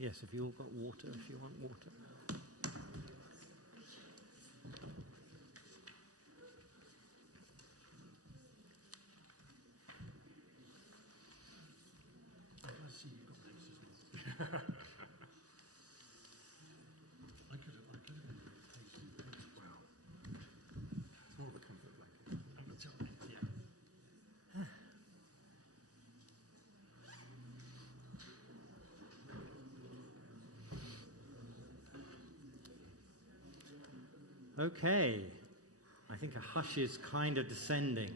Yes, if you all got water, if you want water. Okay, I think a hush is kind of descending.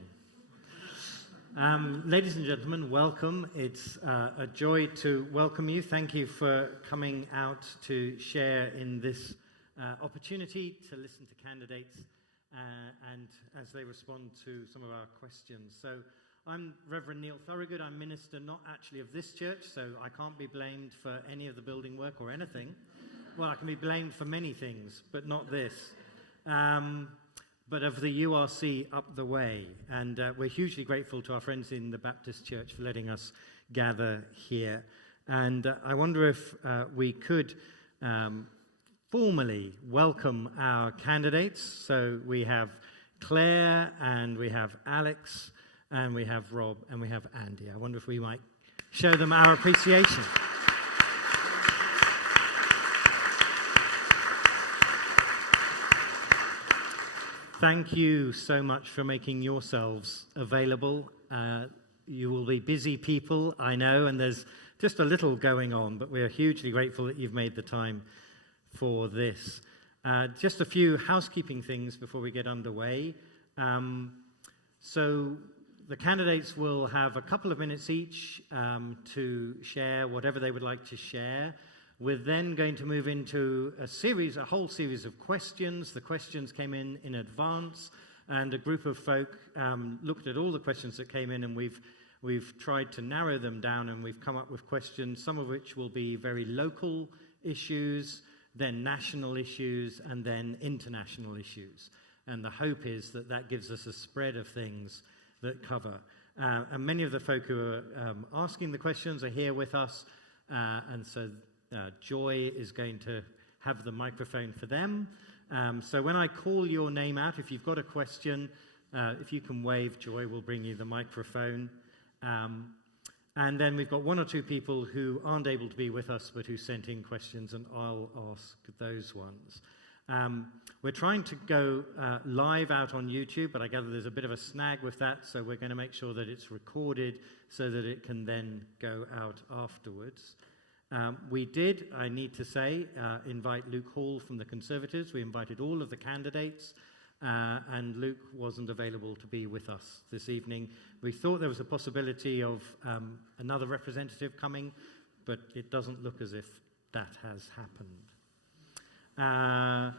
Ladies and gentlemen, welcome. It's a joy to welcome you. Thank you for coming out to share in this opportunity to listen to candidates and as they respond to some of our questions. So I'm Reverend Neil Thorogood. I'm minister not actually of this church, so I can't be blamed for any of the building work or anything. Well, I can be blamed for many things, but not this. But of the URC up the way. And we're hugely grateful to our friends in the Baptist Church for letting us gather here. And I wonder if we could formally welcome our candidates. So we have Claire, and we have Alex, and we have Rob, and we have Andy. I wonder if we might show them our appreciation. Thank you so much for making yourselves available. You will be busy people, I know, and there's just a little going on, but we're hugely grateful that you've made the time for this. Just a few housekeeping things before we get underway. So the candidates will have a couple of minutes each to share whatever they would like to share. We're then going to move into a whole series of questions. The questions came in advance, and a group of folk looked at all the questions that came in, and we've tried to narrow them down, and we've come up with questions, some of which will be very local issues, then national issues, and then international issues. And the hope is that that gives us a spread of things that cover. And many of the folk who are asking the questions are here with us, and so Joy is going to have the microphone for them. So when I call your name out, if you've got a question, if you can wave, Joy will bring you the microphone. And then we've got one or two people who aren't able to be with us but who sent in questions, and I'll ask those ones. We're trying to go live out on YouTube, but I gather there's a bit of a snag with that, so we're going to make sure that it's recorded so that it can then go out afterwards. We did, I need to say, invite Luke Hall from the Conservatives. We invited all of the candidates, and Luke wasn't available to be with us this evening. We thought there was a possibility of another representative coming, but it doesn't look as if that has happened. Now.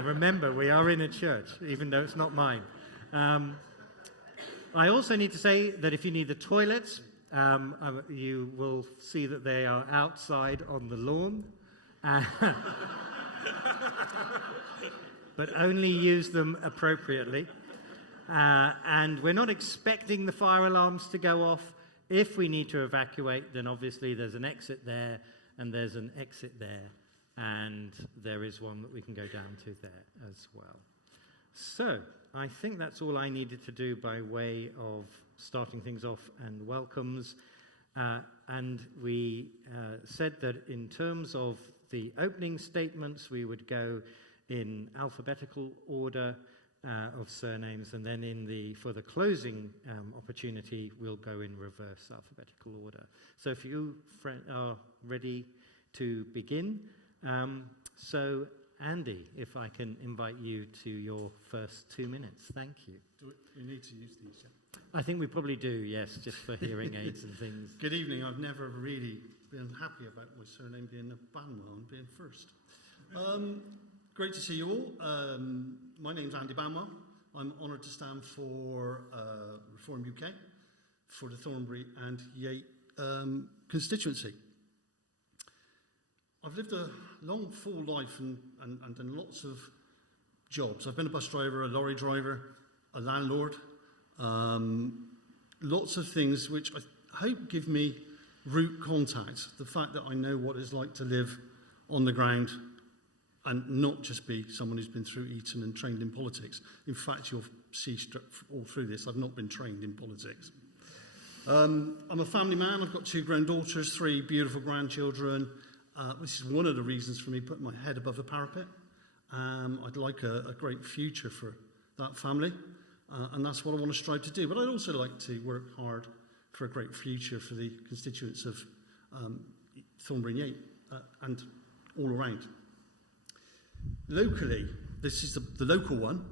Remember, we are in a church, even though it's not mine. I also need to say that if you need the toilets, you will see that they are outside on the lawn, but only use them appropriately. And we're not expecting the fire alarms to go off. If we need to evacuate, then obviously there's an exit there, and there's an exit there, and there is one that we can go down to there as well. So I think that's all I needed to do by way of starting things off and welcomes. And we said that in terms of the opening statements, we would go in alphabetical order of surnames, and then for the closing opportunity, we'll go in reverse alphabetical order. So if you are ready to begin, so Andy, if I can invite you to your first 2 minutes. Thank you. Do you need to use these? Yeah? I think we probably do, yes, just for hearing aids and things. Good evening. I've never really been happy about my surname being a Banwell and being first. Great to see you all. My name's Andy Banwell. I'm honoured to stand for Reform UK, for the Thornbury and Yate constituency. I've lived a long, full life and done lots of jobs. I've been a bus driver, a lorry driver, a landlord, lots of things which I hope give me root contact, the fact that I know what it's like to live on the ground and not just be someone who's been through Eton and trained in politics. In fact, you'll see all through this, I've not been trained in politics. I'm a family man. I've got 2 granddaughters, 3 beautiful grandchildren. This is one of the reasons for me putting my head above the parapet. I'd like a great future for that family, and that's what I want to strive to do. But I'd also like to work hard for a great future for the constituents of Thornbury and Yate and all around. Locally, this is the local one.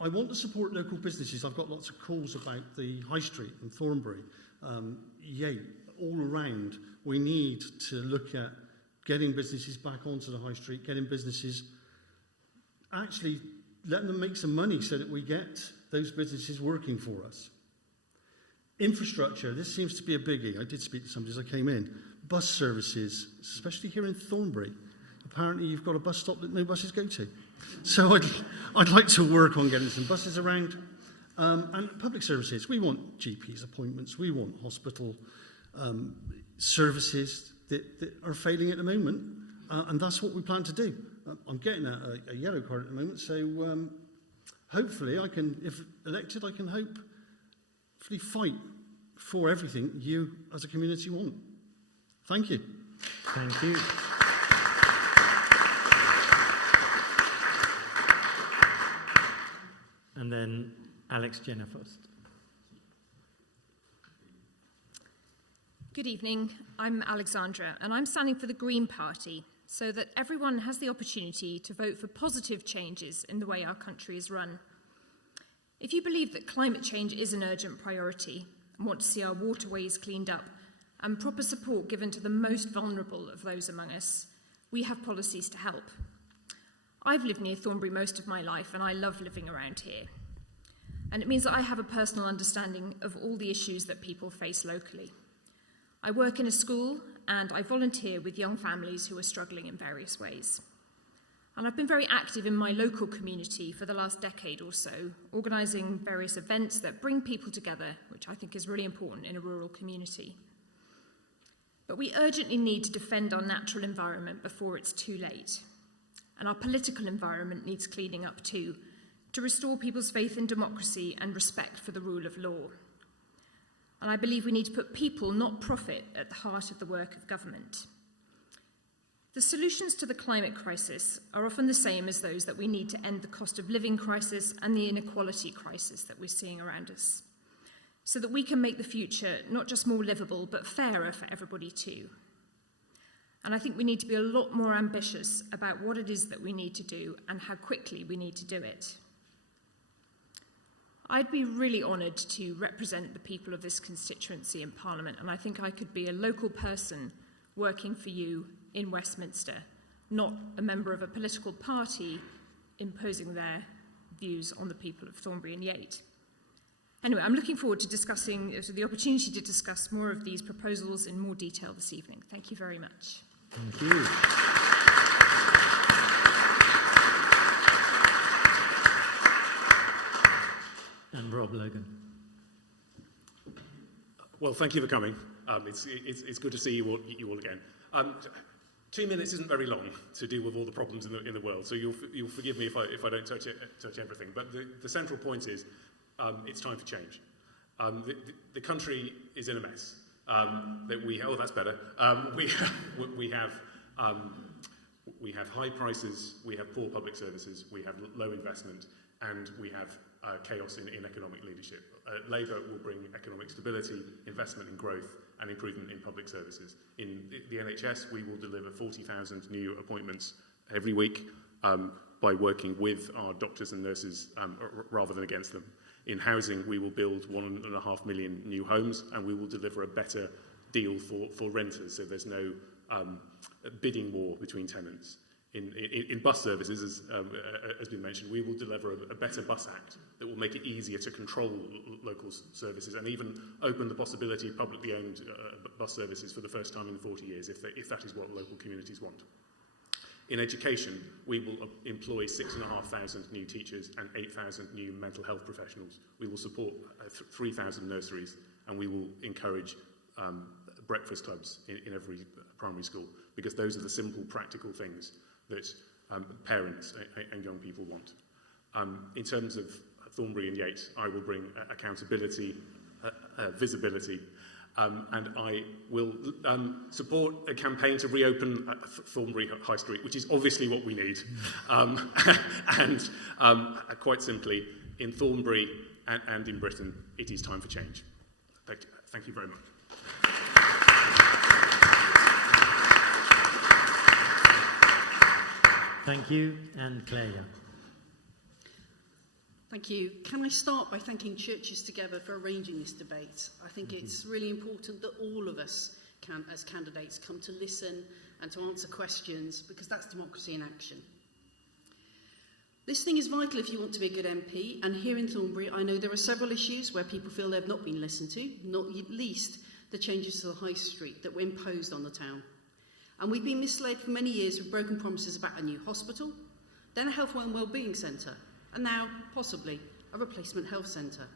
I want to support local businesses. I've got lots of calls about the High Street in Thornbury, Yate, all around. We need to look at getting businesses back onto the High Street, getting businesses, actually letting them make some money so that we get those businesses working for us. Infrastructure, this seems to be a biggie. I did speak to somebody as I came in. Bus services, especially here in Thornbury. Apparently you've got a bus stop that no buses go to. So I'd like to work on getting some buses around. And public services, we want GPs appointments, we want hospital services that are failing at the moment, and that's what we plan to do. I'm getting a yellow card at the moment, so hopefully I can, if elected, I can hopefully fight for everything you as a community want. Thank you. Thank you. And then Alex Jenner first. Good evening, I'm Alexandra, and I'm standing for the Green Party so that everyone has the opportunity to vote for positive changes in the way our country is run. If you believe that climate change is an urgent priority and want to see our waterways cleaned up and proper support given to the most vulnerable of those among us, we have policies to help. I've lived near Thornbury most of my life, and I love living around here. And it means that I have a personal understanding of all the issues that people face locally. I work in a school, and I volunteer with young families who are struggling in various ways. And I've been very active in my local community for the last decade or so, organising various events that bring people together, which I think is really important in a rural community. But we urgently need to defend our natural environment before it's too late. And our political environment needs cleaning up too, to restore people's faith in democracy and respect for the rule of law. And I believe we need to put people, not profit, at the heart of the work of government. The solutions to the climate crisis are often the same as those that we need to end the cost of living crisis and the inequality crisis that we're seeing around us, so that we can make the future not just more livable, but fairer for everybody too. And I think we need to be a lot more ambitious about what it is that we need to do and how quickly we need to do it. I'd be really honoured to represent the people of this constituency in Parliament, and I think I could be a local person working for you in Westminster, not a member of a political party imposing their views on the people of Thornbury and Yate. Anyway, I'm looking forward to the opportunity to discuss more of these proposals in more detail this evening. Thank you very much. Thank you. And Rob Logan. Well, thank you for coming. It's good to see you all again. 2 minutes isn't very long to deal with all the problems in the world, so you'll forgive me if I don't touch everything. But the central point is it's time for change. The country is in a mess. That's better. We have high prices, we have poor public services, we have low investment, and we have chaos in economic leadership. Labour will bring economic stability, investment in growth, and improvement in public services. In the NHS, we will deliver 40,000 new appointments every week by working with our doctors and nurses rather than against them. In housing, we will build 1.5 million new homes, and we will deliver a better deal for renters, so there's no bidding war between tenants. In bus services, as has been mentioned, we will deliver a better bus act that will make it easier to control local services and even open the possibility of publicly owned bus services for the first time in 40 years, if that is what local communities want. In education, we will employ 6,500 new teachers and 8,000 new mental health professionals. We will support 3,000 nurseries, and we will encourage breakfast clubs in every primary school, because those are the simple, practical things that parents and young people want. In terms of Thornbury and Yates, I will bring accountability, visibility, and I will support a campaign to reopen Thornbury High Street, which is obviously what we need. And quite simply, in Thornbury and in Britain, it is time for change. Thank you very much. Thank you. And Claire. Thank you. Can I start by thanking Churches Together for arranging this debate? I think it's really important that all of us can, as candidates, come to listen and to answer questions, because that's democracy in action. Listening is vital if you want to be a good MP, and here in Thornbury I know there are several issues where people feel they've not been listened to, not least the changes to the High Street that were imposed on the town. And we've been misled for many years with broken promises about a new hospital, then a health and wellbeing centre, and now, possibly, a replacement health centre.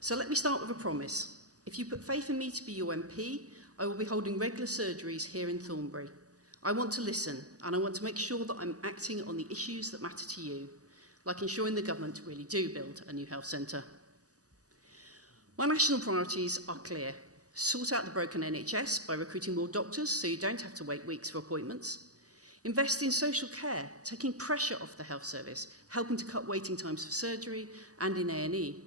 So let me start with a promise. If you put faith in me to be your MP, I will be holding regular surgeries here in Thornbury. I want to listen, and I want to make sure that I'm acting on the issues that matter to you, like ensuring the government really do build a new health centre. My national priorities are clear. Sort out the broken NHS by recruiting more doctors so you don't have to wait weeks for appointments. Invest in social care, taking pressure off the health service, helping to cut waiting times for surgery and in A&E.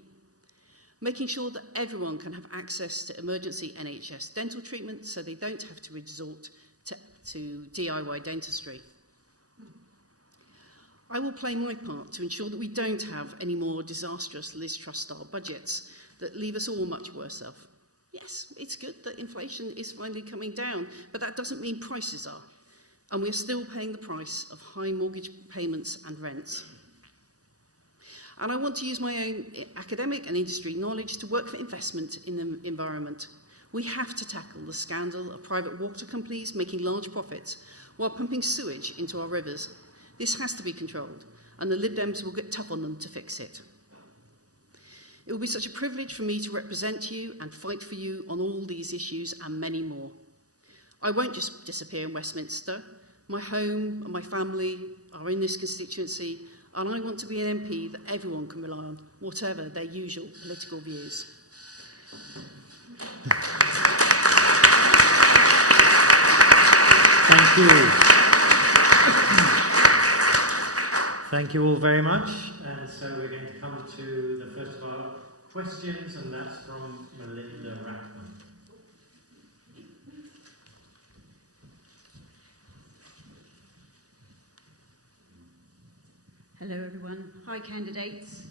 Making sure that everyone can have access to emergency NHS dental treatment so they don't have to resort to DIY dentistry. I will play my part to ensure that we don't have any more disastrous Liz Truss-style budgets that leave us all much worse off. Yes, it's good that inflation is finally coming down, but that doesn't mean prices are. And we're still paying the price of high mortgage payments and rents. And I want to use my own academic and industry knowledge to work for investment in the environment. We have to tackle the scandal of private water companies making large profits while pumping sewage into our rivers. This has to be controlled, and the Lib Dems will get tough on them to fix it. It will be such a privilege for me to represent you and fight for you on all these issues and many more. I won't just disappear in Westminster. My home and my family are in this constituency, and I want to be an MP that everyone can rely on, whatever their usual political views. Thank you. Thank you all very much. And so we're going to come to the first of our questions, and that's from Melinda Rackman. Hello everyone. Hi candidates.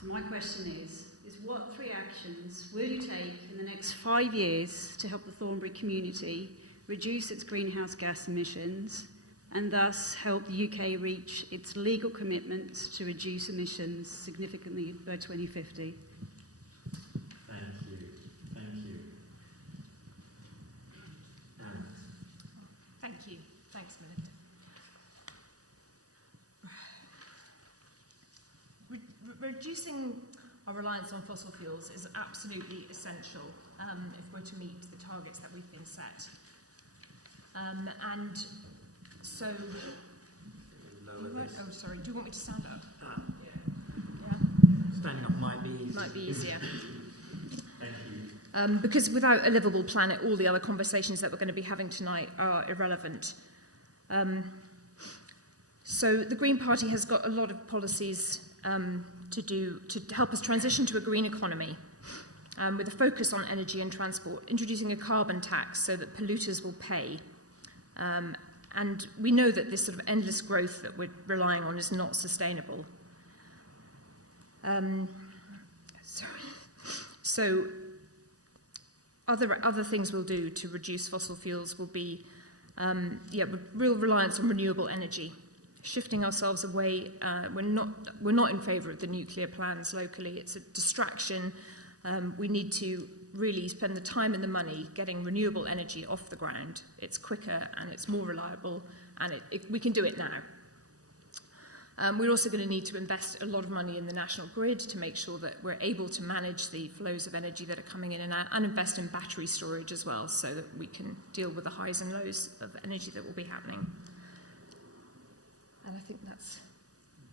So my question is what 3 actions will you take in the next 5 years to help the Thornbury community reduce its greenhouse gas emissions and thus help the UK reach its legal commitments to reduce emissions significantly by 2050? Thank you. Thank you. Anne. Thank you. Thanks, Melinda. Reducing our reliance on fossil fuels is absolutely essential if we're to meet the targets that we've been set. And so, oh, sorry, do you want me to stand up? Yeah. Standing up might be easier. Might be easier. Thank you. Because without a livable planet, all the other conversations that we're going to be having tonight are irrelevant. So the Green Party has got a lot of policies to help us transition to a green economy, with a focus on energy and transport, introducing a carbon tax so that polluters will pay. And we know that this sort of endless growth that we're relying on is not sustainable. So other things we'll do to reduce fossil fuels will be real reliance on renewable energy, shifting ourselves away. We're not in favour of the nuclear plans locally. It's a distraction. We need to really spend the time and the money getting renewable energy off the ground. It's quicker and it's more reliable, and we can do it now. We're also going to need to invest a lot of money in the national grid to make sure that we're able to manage the flows of energy that are coming in and out, and invest in battery storage as well, so that we can deal with the highs and lows of energy that will be happening. And I think that's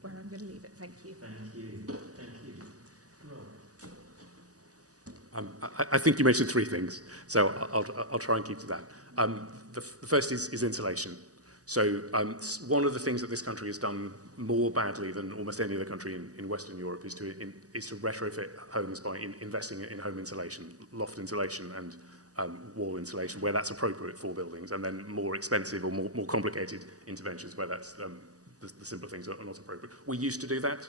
where I'm going to leave it. Thank you. Thank you. Thank you. Rob. I think you mentioned three things, so I'll try and keep to that. The first is insulation. So one of the things that this country has done more badly than almost any other country in Western Europe is to retrofit homes by investing in home insulation, loft insulation and wall insulation where that's appropriate for buildings, and then more expensive or more complicated interventions where that's the simpler things are not appropriate. We used to do that.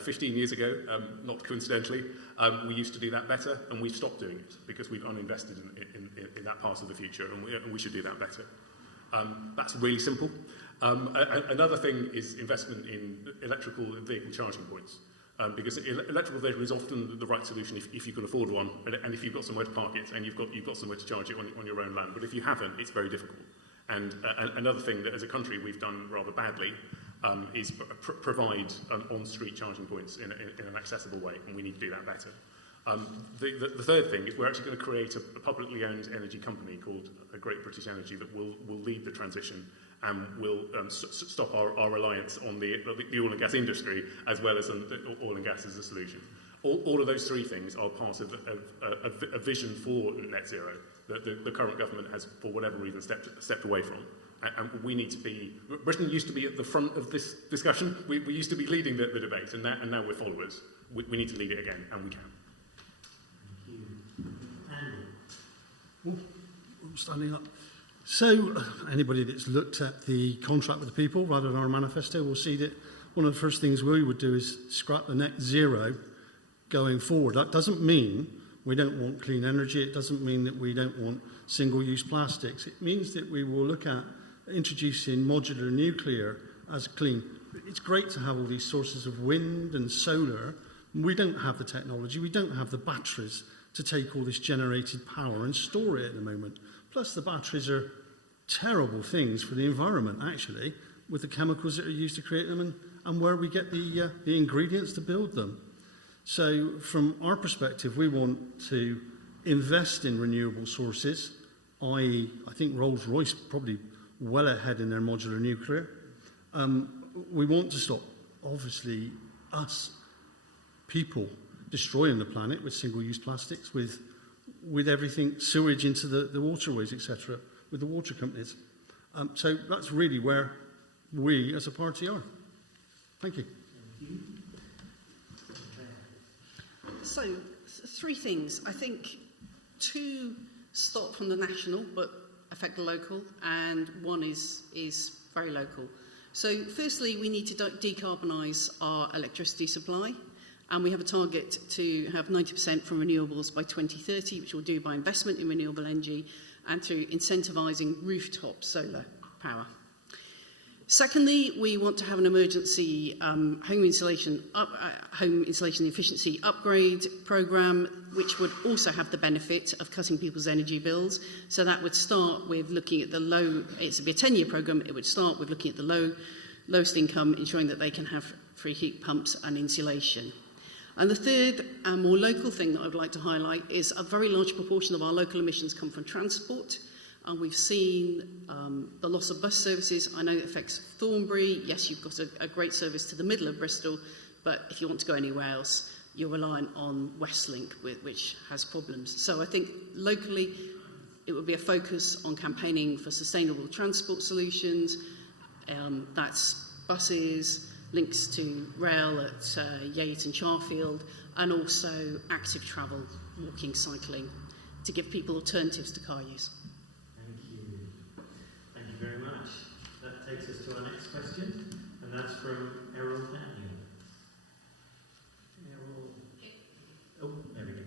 15 years ago, not coincidentally, we used to do that better, and we've stopped doing it because we've uninvested in that part of the future, and we should do that better. That's really simple. Another thing is investment in electrical vehicle charging points, because electrical vehicle is often the right solution if you can afford one, and if you've got somewhere to park it, and you've got somewhere to charge it on your own land. But if you haven't, it's very difficult. And another thing that as a country we've done rather badly is provide on-street charging points in an accessible way, and we need to do that better. The third thing is we're actually going to create a publicly owned energy company called Great British Energy that will lead the transition and will stop our reliance on the oil and gas industry as well as on oil and gas as a solution. All of those three things are part of a vision for net zero that the current government has, for whatever reason, stepped away from. And we need to be... Britain used to be at the front of this discussion. We used to be leading the debate, and now we're followers. We need to lead it again, and we can. I'm standing up. So, anybody that's looked at the contract with the people rather than our manifesto will see that one of the first things we would do is scrap the net zero going forward. That doesn't mean we don't want clean energy. It doesn't mean that we don't want single-use plastics. It means that we will look at introducing modular nuclear as clean. It's great to have all these sources of wind and solar. We don't have the technology. We don't have the batteries to take all this generated power and store it at the moment. Plus, the batteries are terrible things for the environment, actually, with the chemicals that are used to create them and where we get the ingredients to build them. So, from our perspective, we want to invest in renewable sources, i.e., I think Rolls-Royce probably well ahead in their modular nuclear. We want to stop, obviously, us, people, destroying the planet with single-use plastics, with everything, sewage into the waterways, etc., with the water companies. So that's really where we as a party are. Thank you. So, three things. I think two start from the national but affect the local, and one is very local. So, firstly, we need to decarbonise our electricity supply. And we have a target to have 90% from renewables by 2030, which we'll do by investment in renewable energy and through incentivising rooftop solar power. Secondly, we want to have an emergency home insulation efficiency upgrade programme, which would also have the benefit of cutting people's energy bills. So that would start with looking at the low, it would be a 10-year programme, it would start with looking at the lowest income, ensuring that they can have free heat pumps and insulation. And the third and more local thing that I would like to highlight is a very large proportion of our local emissions come from transport. And we've seen the loss of bus services. I know it affects Thornbury. Yes, you've got a great service to the middle of Bristol, but if you want to go anywhere else, you're reliant on Westlink, which has problems. So I think locally, it would be a focus on campaigning for sustainable transport solutions. That's buses, links to rail at Yate and Charfield, and also active travel, walking, cycling, to give people alternatives to car use. Thank you. Thank you very much. That takes us to our next question, and that's from Errol Daniel. Errol. Oh, there we go.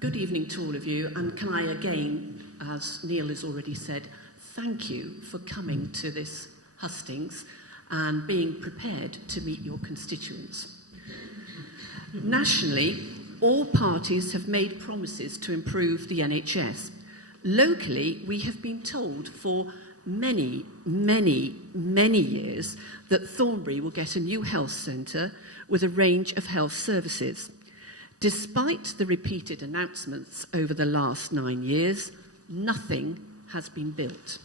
Good evening to all of you, and can I again, as Neil has already said, thank you for coming to this hustings and being prepared to meet your constituents. Nationally, all parties have made promises to improve the NHS. Locally, we have been told for many, many, many years that Thornbury will get a new health centre with a range of health services. Despite the repeated announcements over the last 9 years, nothing has been built.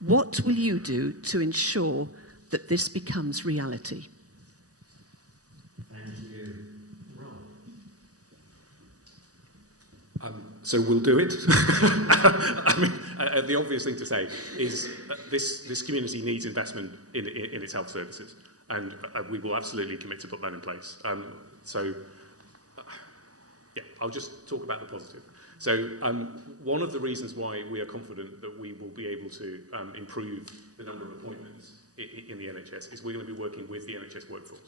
What will you do to ensure that this becomes reality? So we'll do it. I mean, the obvious thing to say is this community needs investment in its health services, and we will absolutely commit to put that in place. Yeah, I'll just talk about the positive. So one of the reasons why we are confident that we will be able to improve the number of appointments in the NHS is we're going to be working with the NHS workforce.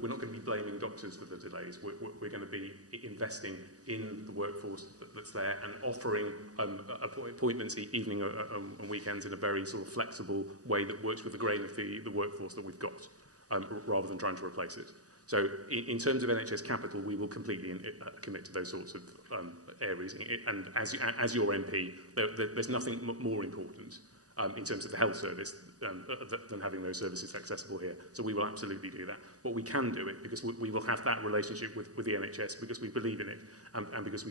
We're not going to be blaming doctors for the delays. We're going to be investing in the workforce that's there and offering appointments evening and weekends in a very sort of flexible way that works with the grain of the workforce that we've got, rather than trying to replace it. So in terms of NHS capital, we will completely commit to those sorts of areas. And as your MP, there's nothing more important in terms of the health service than having those services accessible here. So we will absolutely do that. But we can do it because we will have that relationship with the NHS because we believe in it and because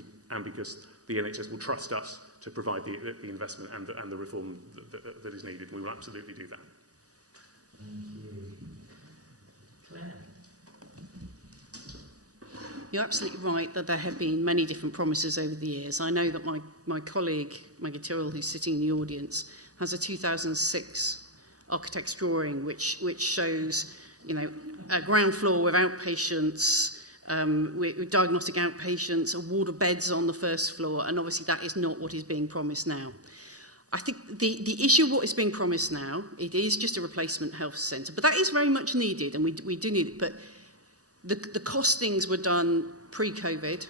the NHS will trust us to provide the investment and the reform that is needed. We will absolutely do that. Thank you. Claire? You're absolutely right that there have been many different promises over the years. I know that my colleague, Maggie Tyrrell, who's sitting in the audience, has a 2006 architect's drawing which shows, a ground floor with outpatients, with diagnostic outpatients, a ward of beds on the first floor, and obviously that is not what is being promised now. I think the issue of what is being promised now, it is just a replacement health centre, but that is very much needed, and we do need it. But the costings were done pre-COVID.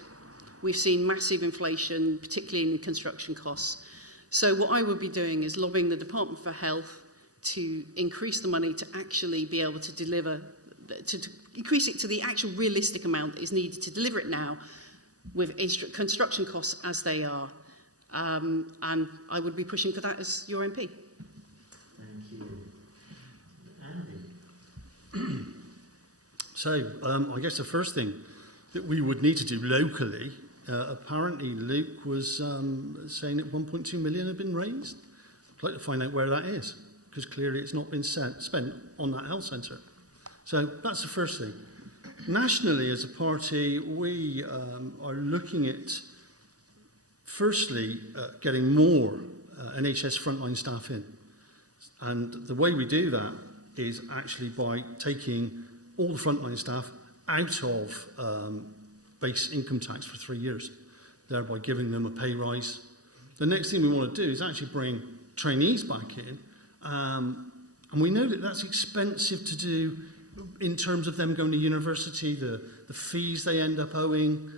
We've seen massive inflation, particularly in construction costs. So what I would be doing is lobbying the Department for Health to increase the money to actually be able to deliver, to increase it to the actual realistic amount that is needed to deliver it now with construction costs as they are. And I would be pushing for that as your MP. Thank you. Andy? So I guess the first thing that we would need to do locally, apparently Luke was saying that 1.2 million had been raised. I'd like to find out where that is, because clearly it's not been spent on that health centre. So that's the first thing. Nationally, as a party, we are looking at, firstly, getting more NHS frontline staff in. And the way we do that is actually by taking all the frontline staff out of base income tax for 3 years, thereby giving them a pay rise. The next thing we want to do is actually bring trainees back in. And we know that that's expensive to do in terms of them going to university, the fees they end up owing.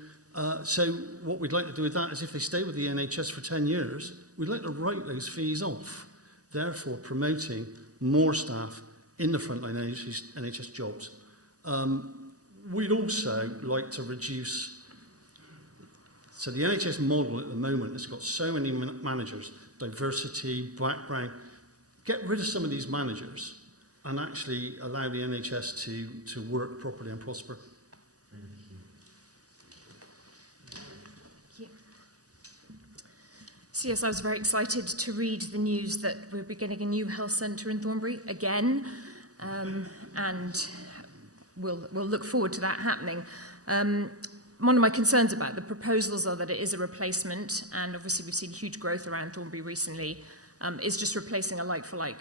So what we'd like to do with that is if they stay with the NHS for 10 years, we'd like to write those fees off, therefore promoting more staff in the frontline NHS jobs. We'd also like to reduce, so the NHS model at the moment has got so many managers, diversity, background. Get rid of some of these managers and actually allow the NHS to work properly and prosper. Thank you. So yes, I was very excited to read the news that we're beginning a new health centre in Thornbury again, and we'll look forward to that happening. One of my concerns about the proposals are that it is a replacement, and obviously we've seen huge growth around Thornbury recently. Is just replacing a like-for-like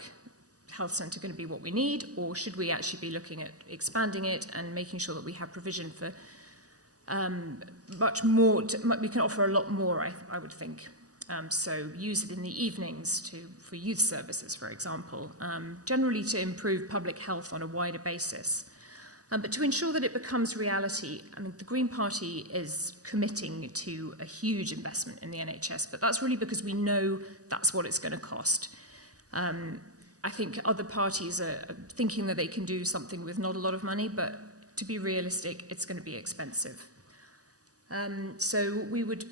health centre going to be what we need, or should we actually be looking at expanding it and making sure that we have provision for much more? We can offer a lot more, I would think. So use it in the evenings for youth services, for example, generally to improve public health on a wider basis. But to ensure that it becomes reality, I mean, the Green Party is committing to a huge investment in the NHS, but that's really because we know that's what it's going to cost. I think other parties are thinking that they can do something with not a lot of money, but to be realistic, it's going to be expensive. So we would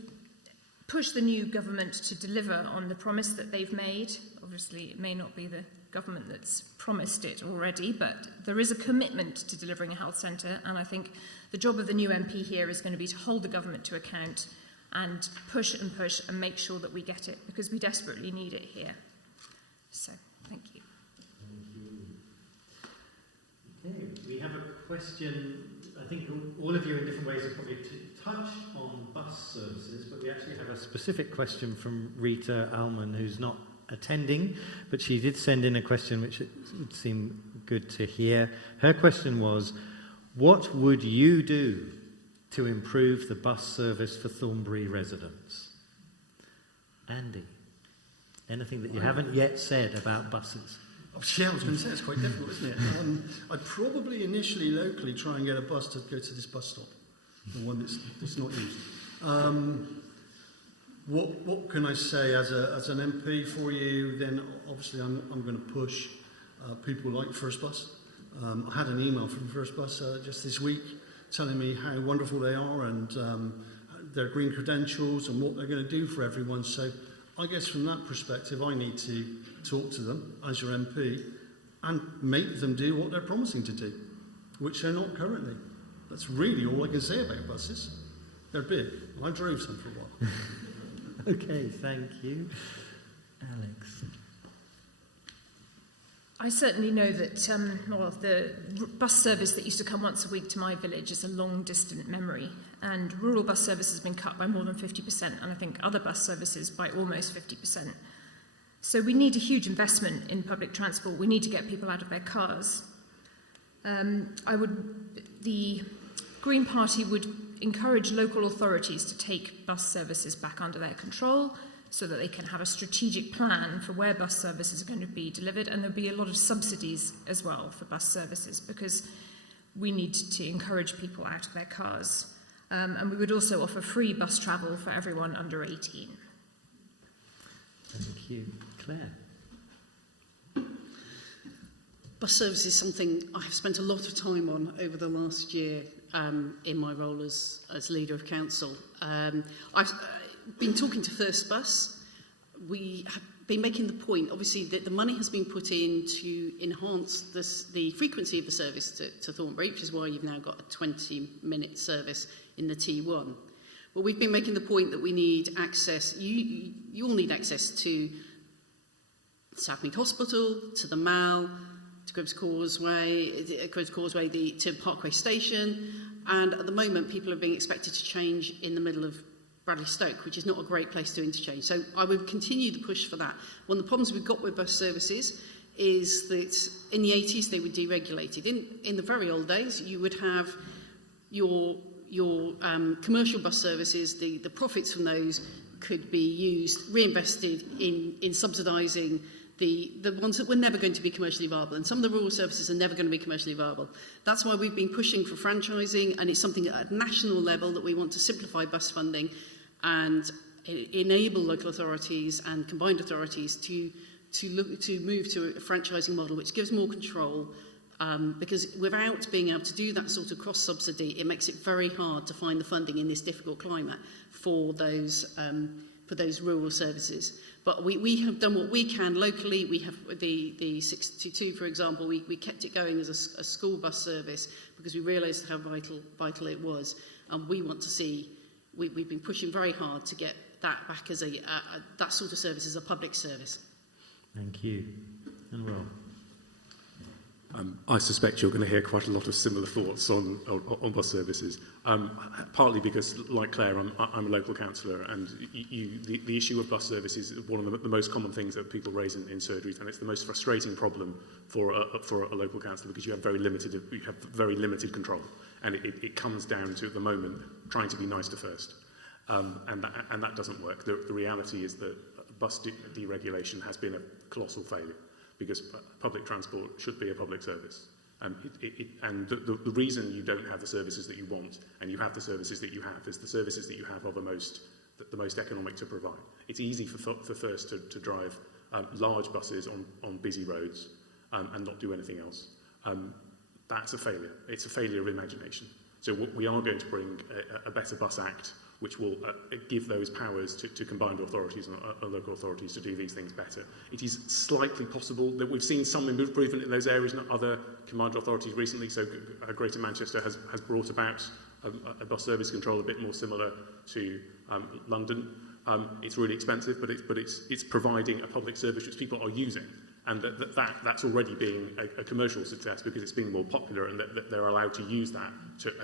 push the new government to deliver on the promise that they've made. Obviously, it may not be the government that's promised it already, but there is a commitment to delivering a health centre, and I think the job of the new MP here is going to be to hold the government to account and push and make sure that we get it, because we desperately need it here. So, thank you. Okay, we have a question. I think all of you in different ways have probably touched on bus services, but we actually have a specific question from Rita Allman, who's not attending, but she did send in a question which would seem good to hear. Her question was, what would you do to improve the bus service for Thornbury residents? Andy, anything that you haven't yet said about buses? Oh, yeah, I was going to say, it's quite difficult, isn't it? I'd probably initially locally try and get a bus to go to this bus stop, the one that's not used. What can I say as an MP for you? Then obviously I'm going to push people like First Bus. I had an email from First Bus just this week telling me how wonderful they are and their green credentials and what they're going to do for everyone. So I guess from that perspective, I need to talk to them as your MP and make them do what they're promising to do, which they're not currently. That's really all I can say about buses. They're big. I drove some for a while. Okay, thank you. Alex. I certainly know that the bus service that used to come once a week to my village is a long distant memory, and rural bus service has been cut by more than 50%, and I think other bus services by almost 50%. So we need a huge investment in public transport. We need to get people out of their cars. The Green Party would encourage local authorities to take bus services back under their control so that they can have a strategic plan for where bus services are going to be delivered, and there'll be a lot of subsidies as well for bus services because we need to encourage people out of their cars. And we would also offer free bus travel for everyone under 18. Thank you. Claire. Bus service is something I have spent a lot of time on over the last year in my role as leader of council. I've been talking to First Bus. We have been making the point, obviously, that the money has been put in to enhance the frequency of the service to Thornbury, which is why you've now got a 20-minute service in the T1. But we've been making the point that we need access, you all need access to Southmead Hospital, to the Mall, to Cribbs Causeway, to Parkway Station, and at the moment people are being expected to change in the middle of Bradley Stoke, which is not a great place to interchange. So I would continue the push for that. One of the problems we've got with bus services is that in the 80s they were deregulated. In the very old days, you would have your commercial bus services, the profits from those could be reinvested in subsidising the ones that were never going to be commercially viable. And some of the rural services are never going to be commercially viable. That's why we've been pushing for franchising, and it's something at a national level that we want to simplify bus funding and enable local authorities and combined authorities to move to a franchising model which gives more control, because without being able to do that sort of cross-subsidy, it makes it very hard to find the funding in this difficult climate for those rural services. But we have done what we can locally. We have the 622, for example, we kept it going as a school bus service because we realised how vital it was. And we want to see, we've been pushing very hard to get that back as that sort of service as a public service. Thank you. And Rob. I suspect you're going to hear quite a lot of similar thoughts on bus services, partly because, like Claire, I'm a local councillor, and the issue of bus services is one of the most common things that people raise in surgeries, and it's the most frustrating problem for a local councillor because you have very limited control, and it comes down to, at the moment, trying to be nice to first, and that doesn't work. The reality is that bus deregulation has been a colossal failure, because public transport should be a public service. And the reason you don't have the services that you want, and you have the services that you have, is the services that you have are the most economic to provide. It's easy for First to drive large buses on busy roads and not do anything else. That's a failure. It's a failure of imagination. So we are going to bring a better bus act, which will give those powers to combined authorities and local authorities to do these things better. It is slightly possible that we've seen some improvement in those areas in other combined authorities recently. So Greater Manchester has brought about a bus service control a bit more similar to London. It's really expensive, but it's providing a public service which people are using. And that's already being a commercial success because it's been more popular, and that they're allowed to use that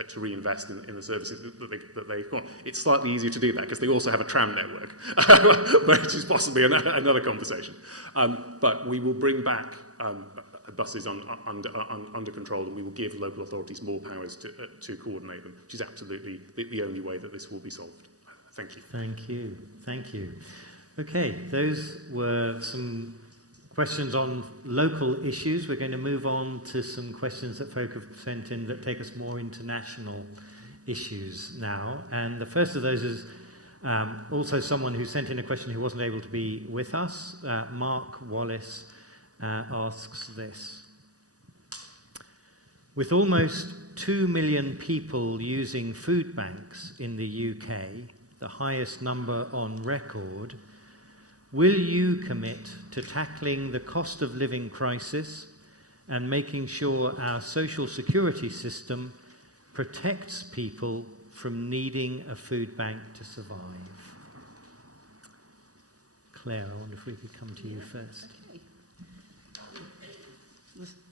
to reinvest in the services that they want. It's slightly easier to do that because they also have a tram network, which is possibly another conversation. But we will bring back buses under control, and we will give local authorities more powers to coordinate them, which is absolutely the only way that this will be solved. Thank you. Thank you. Thank you. Okay, those were some questions on local issues. We're going to move on to some questions that folk have sent in that take us more into national issues now. And the first of those is also someone who sent in a question who wasn't able to be with us. Mark Wallace asks this. With almost 2 million people using food banks in the UK, the highest number on record, will you commit to tackling the cost of living crisis and making sure our social security system protects people from needing a food bank to survive? Claire, I wonder if we could come to you first. Okay.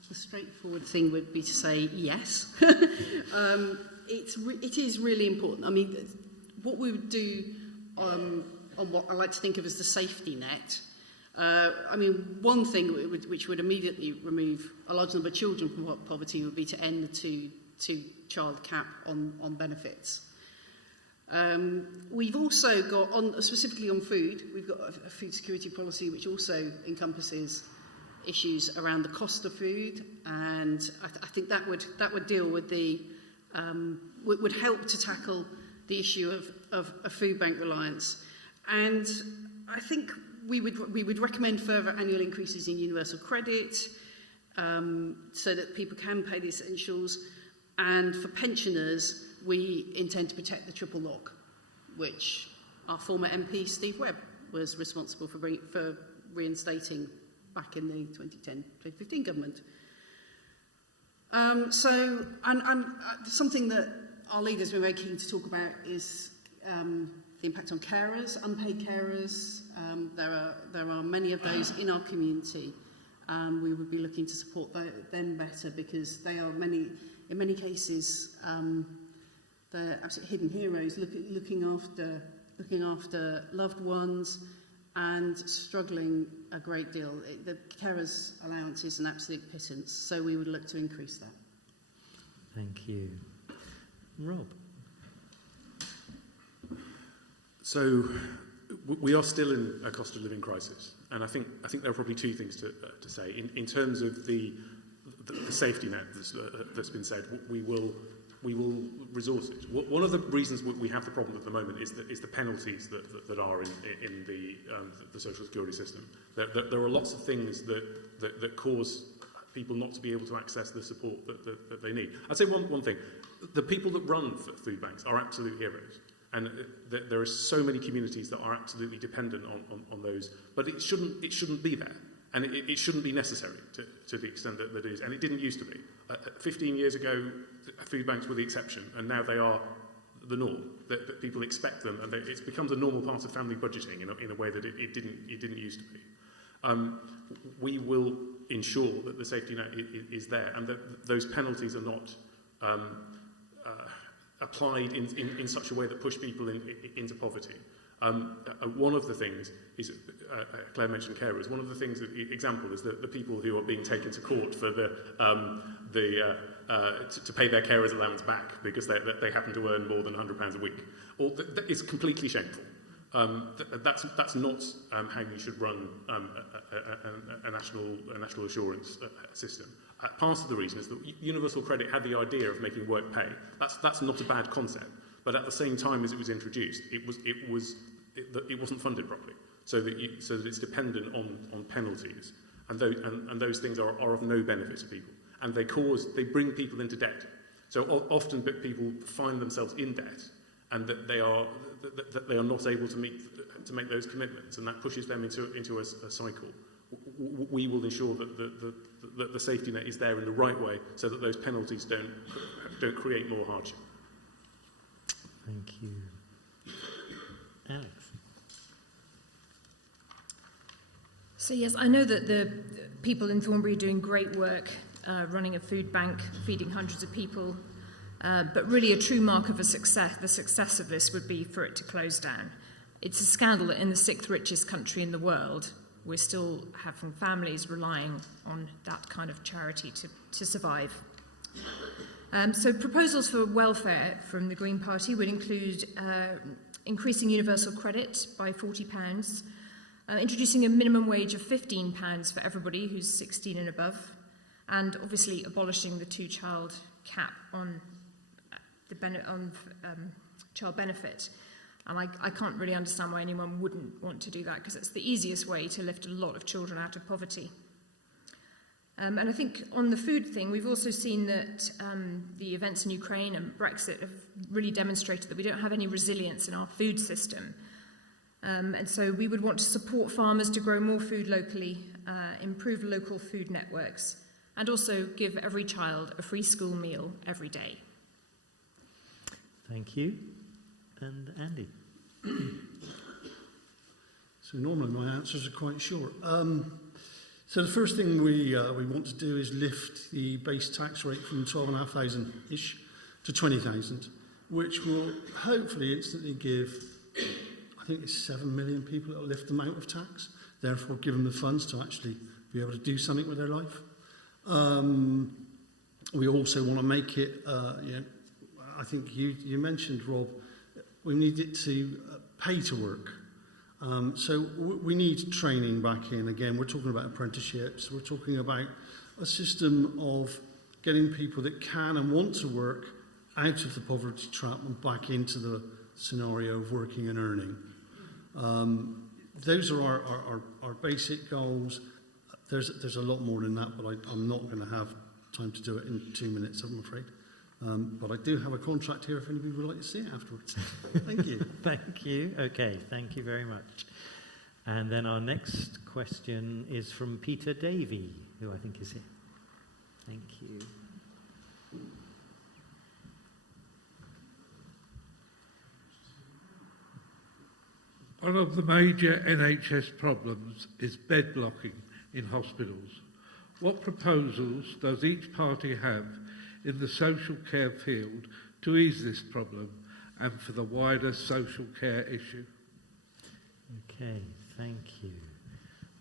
The straightforward thing would be to say yes. It is really important. I mean, what we would do on what I like to think of as the safety net. I mean, one thing which would immediately remove a large number of children from poverty would be to end the two-child cap on benefits. We've also got, specifically on food, we've got a food security policy which also encompasses issues around the cost of food, and I think that would deal with would help to tackle the issue of food bank reliance. And I think we would recommend further annual increases in universal credit so that people can pay the essentials. And for pensioners, we intend to protect the triple lock, which our former MP Steve Webb was responsible for reinstating back in the 2010-2015 government. Something that our leaders were very keen to talk about is the impact on carers, unpaid carers. There are many of those in our community. We would be looking to support them better because they are in many cases, they're absolute hidden heroes, looking after loved ones and struggling a great deal. The carers' allowance is an absolute pittance, so we would look to increase that. Thank you. Rob? So we are still in a cost of living crisis, and I think there are probably two things to say. In terms of the safety net that's been said, we will resource it. One of the reasons we have the problem at the moment is the penalties that are in the social security system. There are lots of things that cause people not to be able to access the support that they need. I'd say one thing: the people that run food banks are absolute heroes. And there are so many communities that are absolutely dependent on those, but it shouldn't be there, and it shouldn't be necessary to the extent that it is, and it didn't used to be. 15 years ago, food banks were the exception, and now they are the norm. That people expect them, and it becomes a normal part of family budgeting in a way that it didn't used to be. We will ensure that the safety net is there, and that those penalties are not applied in such a way that push people into poverty. One of the things is, Claire mentioned carers, one of the things, example, is the people who are being taken to court for to pay their carers allowance back because they happen to earn more than £100 a week. It's completely shameful. That's not how you should run a national assurance system. Part of the reason is that universal credit had the idea of making work pay. That's not a bad concept, but at the same time as it was introduced, it wasn't funded properly, so that it's dependent on penalties, and those things are of no benefit to people, and they bring people into debt. So often people find themselves in debt, and that they are not able to make those commitments, and that pushes them into a cycle. We will ensure that the safety net is there in the right way, so that those penalties don't create more hardship. Thank you. Alex? So yes, I know that the people in Thornbury are doing great work, running a food bank, feeding hundreds of people, but really a true mark of the success of this would be for it to close down. It's a scandal that in the 6th richest country in the world, we're still having families relying on that kind of charity to survive. So proposals for welfare from the Green Party would include increasing universal credit by £40, introducing a minimum wage of £15 for everybody who's 16 and above, and obviously abolishing the 2-child cap on child benefit. And I can't really understand why anyone wouldn't want to do that, because it's the easiest way to lift a lot of children out of poverty. And I think on the food thing, we've also seen that the events in Ukraine and Brexit have really demonstrated that we don't have any resilience in our food system. And so we would want to support farmers to grow more food locally, improve local food networks, and also give every child a free school meal every day. Thank you. And Andy? So normally my answers are quite short. So the first thing we want to do is lift the base tax rate from 12,500-ish to 20,000, which will hopefully instantly give, I think it's 7 million people that will lift them out of tax, therefore give them the funds to actually be able to do something with their life. We also want to make it, I think you mentioned, Rob, we need it to pay to work. So we need training back in. Again, we're talking about apprenticeships. We're talking about a system of getting people that can and want to work out of the poverty trap and back into the scenario of working and earning. Those are our basic goals. There's a lot more than that, but I'm not going to have time to do it in 2 minutes, I'm afraid. But I do have a contract here if anybody would like to see it afterwards. Thank you. Thank you. Okay, thank you very much. And then our next question is from Peter Davey, who I think is here. Thank you. One of the major NHS problems is bed blocking in hospitals. What proposals does each party have in the social care field to ease this problem and for the wider social care issue? Okay, thank you.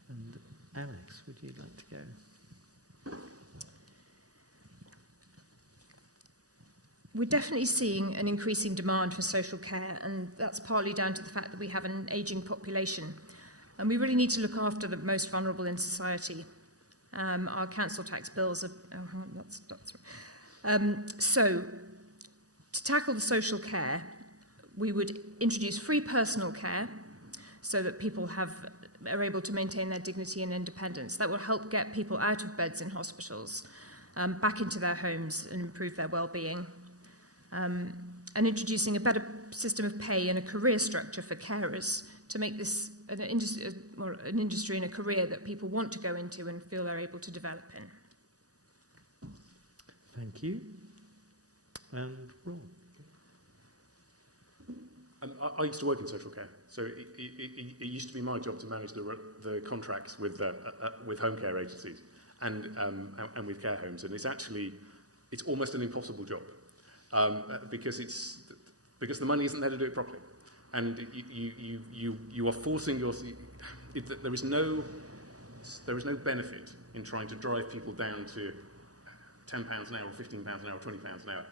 And Alex, would you like to go? We're definitely seeing an increasing demand for social care, and that's partly down to the fact that we have an ageing population. And we really need to look after the most vulnerable in society. Our council tax bills are... So, to tackle the social care, we would introduce free personal care so that people are able to maintain their dignity and independence. That will help get people out of beds in hospitals, back into their homes and improve their well-being. And introducing a better system of pay and a career structure for carers to make this an industry and a career that people want to go into and feel they're able to develop in. Thank you. And Rob? I used to work in social care, so it used to be my job to manage the contracts with home care agencies and with care homes, and it's almost an impossible job because the money isn't there to do it properly, and you are forcing there is no benefit in trying to drive people down to £10 an hour, or £15 an hour, or £20 an hour.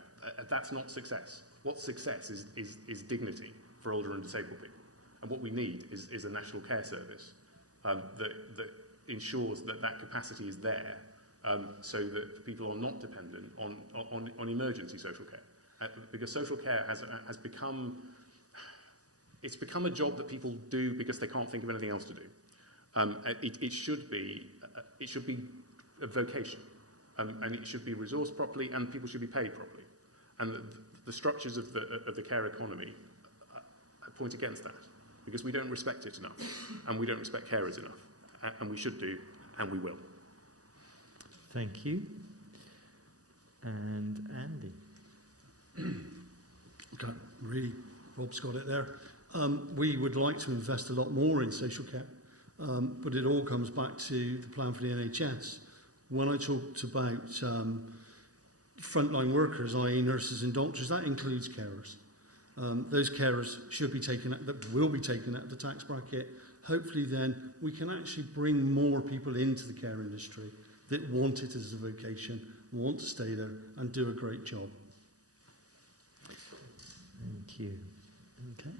That's not success. What success is dignity for older and disabled people. And what we need is a national care service that ensures that capacity is there so that people are not dependent on emergency social care. Because social care has become a job that people do because they can't think of anything else to do. It should be a vocation. And it should be resourced properly, and people should be paid properly. And the structures of the care economy point against that, because we don't respect it enough, and we don't respect carers enough, and we should do, and we will. Thank you. And Andy. Okay, really, Rob's got it there. We would like to invest a lot more in social care, but it all comes back to the plan for the NHS. When I talked about frontline workers, i.e. nurses and doctors, that includes carers. Those carers should be taken out, that will be taken out of the tax bracket. Hopefully then we can actually bring more people into the care industry that want it as a vocation, want to stay there and do a great job. Thank you. Okay.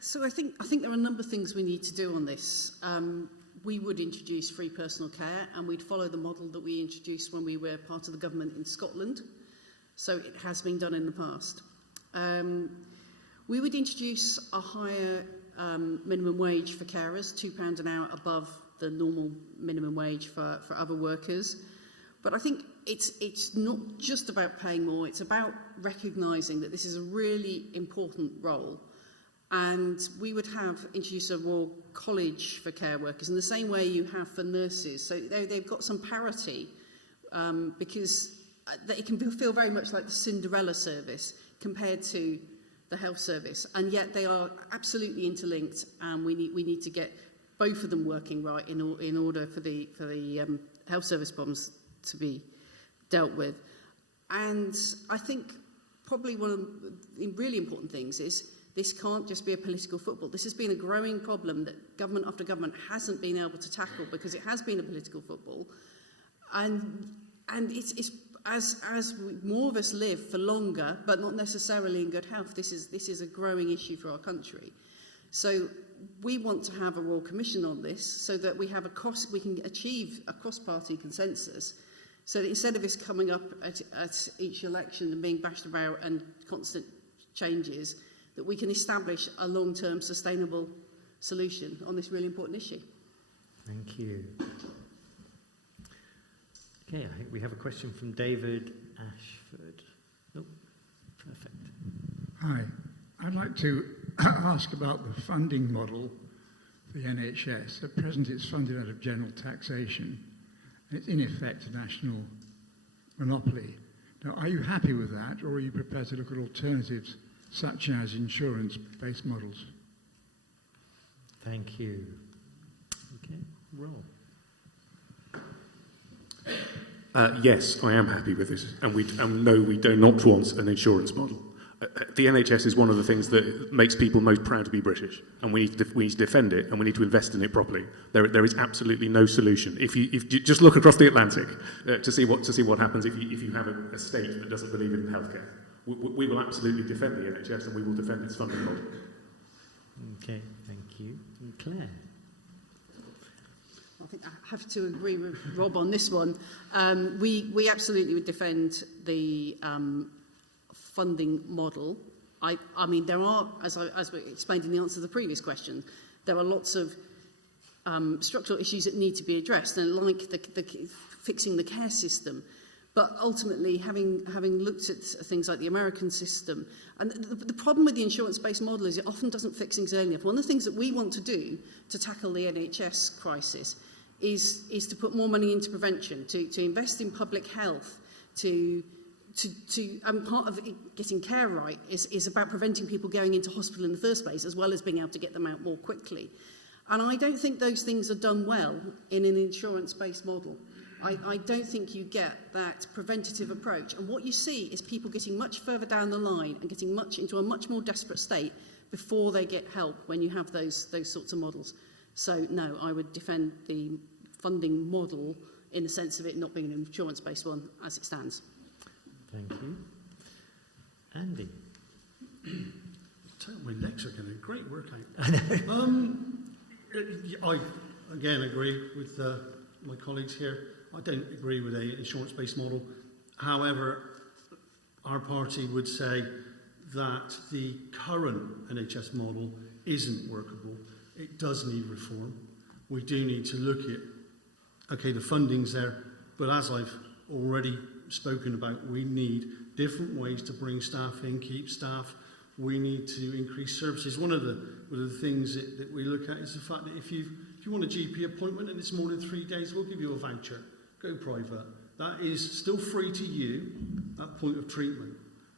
So I think there are a number of things we need to do on this. We would introduce free personal care, and we'd follow the model that we introduced when we were part of the government in Scotland. So it has been done in the past. We would introduce a higher minimum wage for carers, £2 an hour above the normal minimum wage for other workers. But I think it's not just about paying more, it's about recognising that this is a really important role. And we would introduce a Royal College for care workers in the same way you have for nurses. So they've got some parity because it can feel very much like the Cinderella service compared to the health service. And yet they are absolutely interlinked, and we need to get both of them working right in order for the health service problems to be dealt with. And I think probably one of the really important things is this can't just be a political football. This has been a growing problem that government after government hasn't been able to tackle because it has been a political football. And it's as more of us live for longer, but not necessarily in good health, this is a growing issue for our country. So we want to have a Royal Commission on this so that we can achieve a cross-party consensus. So that instead of this coming up at each election and being bashed about and constant changes, that we can establish a long-term sustainable solution on this really important issue. Thank you. Okay, I think we have a question from David Ashford. Nope. Perfect. Hi. I'd like to ask about the funding model for the NHS. At present it's funded out of general taxation. It's in effect a national monopoly. Now, are you happy with that, or are you prepared to look at alternatives such as insurance-based models? Thank you. Okay, Rob. Yes, I am happy with this, and no, we do not want an insurance model. The NHS is one of the things that makes people most proud to be British, and we need to defend it, and we need to invest in it properly. There is absolutely no solution. If you just look across the Atlantic to see what happens if you have a state that doesn't believe in healthcare. We will absolutely defend the NHS, and we will defend its funding model. Okay, thank you. And Claire. I think I have to agree with Rob on this one. We absolutely would defend the funding model. I mean, there are, as we explained in the answer to the previous question, there are lots of structural issues that need to be addressed, and like fixing the care system. But ultimately, having looked at things like the American system, and the problem with the insurance-based model is it often doesn't fix things early enough. One of the things that we want to do to tackle the NHS crisis is to put more money into prevention, to invest in public health, and part of getting care right is about preventing people going into hospital in the first place, as well as being able to get them out more quickly. And I don't think those things are done well in an insurance-based model. I don't think you get that preventative approach. And what you see is people getting much further down the line and getting into a much more desperate state before they get help when you have those sorts of models. So, no, I would defend the funding model in the sense of it not being an insurance-based one as it stands. Thank you. Andy. My legs are getting a great workout. I again agree with my colleagues here. I don't agree with an insurance-based model. However, our party would say that the current NHS model isn't workable. It does need reform. We do need to look at, okay, the funding's there, but as I've already spoken about, we need different ways to bring staff in, keep staff. We need to increase services. One of the things that we look at is the fact that if you want a GP appointment and it's more than 3 days, we'll give you a voucher. Go private. That is still free to you at point of treatment,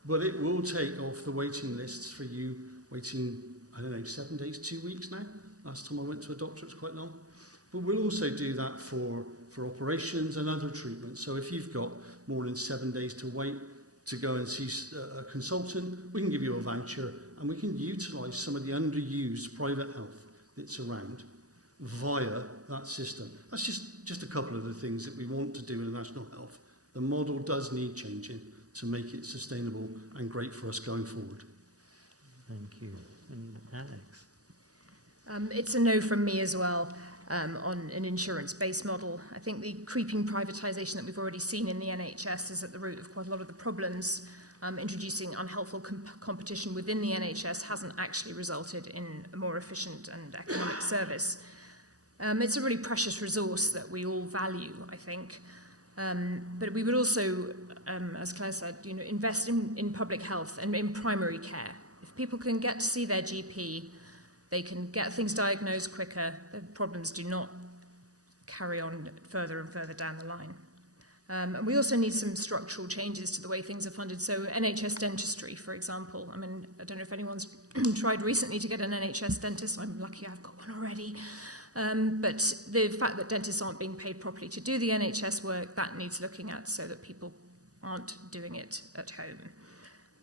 but it will take off the waiting lists for you waiting, I don't know, 7 days, 2 weeks now. Last time I went to a doctor, it's quite long. But we'll also do that for operations and other treatments. So if you've got more than 7 days to wait to go and see a consultant, we can give you a voucher and we can utilise some of the underused private health that's around via that system. That's just a couple of the things that we want to do in National Health. The model does need changing to make it sustainable and great for us going forward. Thank you. And Alex? It's a no from me as well. On an insurance-based model. I think the creeping privatisation that we've already seen in the NHS is at the root of quite a lot of the problems. Introducing unhelpful competition within the NHS hasn't actually resulted in a more efficient and economic service. It's a really precious resource that we all value, I think. But we would also, as Claire said, invest in public health and in primary care. If people can get to see their GP, they can get things diagnosed quicker, the problems do not carry on further and further down the line. And we also need some structural changes to the way things are funded. So NHS dentistry, for example. I mean, I don't know if anyone's tried recently to get an NHS dentist. I'm lucky I've got one already. But the fact that dentists aren't being paid properly to do the NHS work, that needs looking at so that people aren't doing it at home.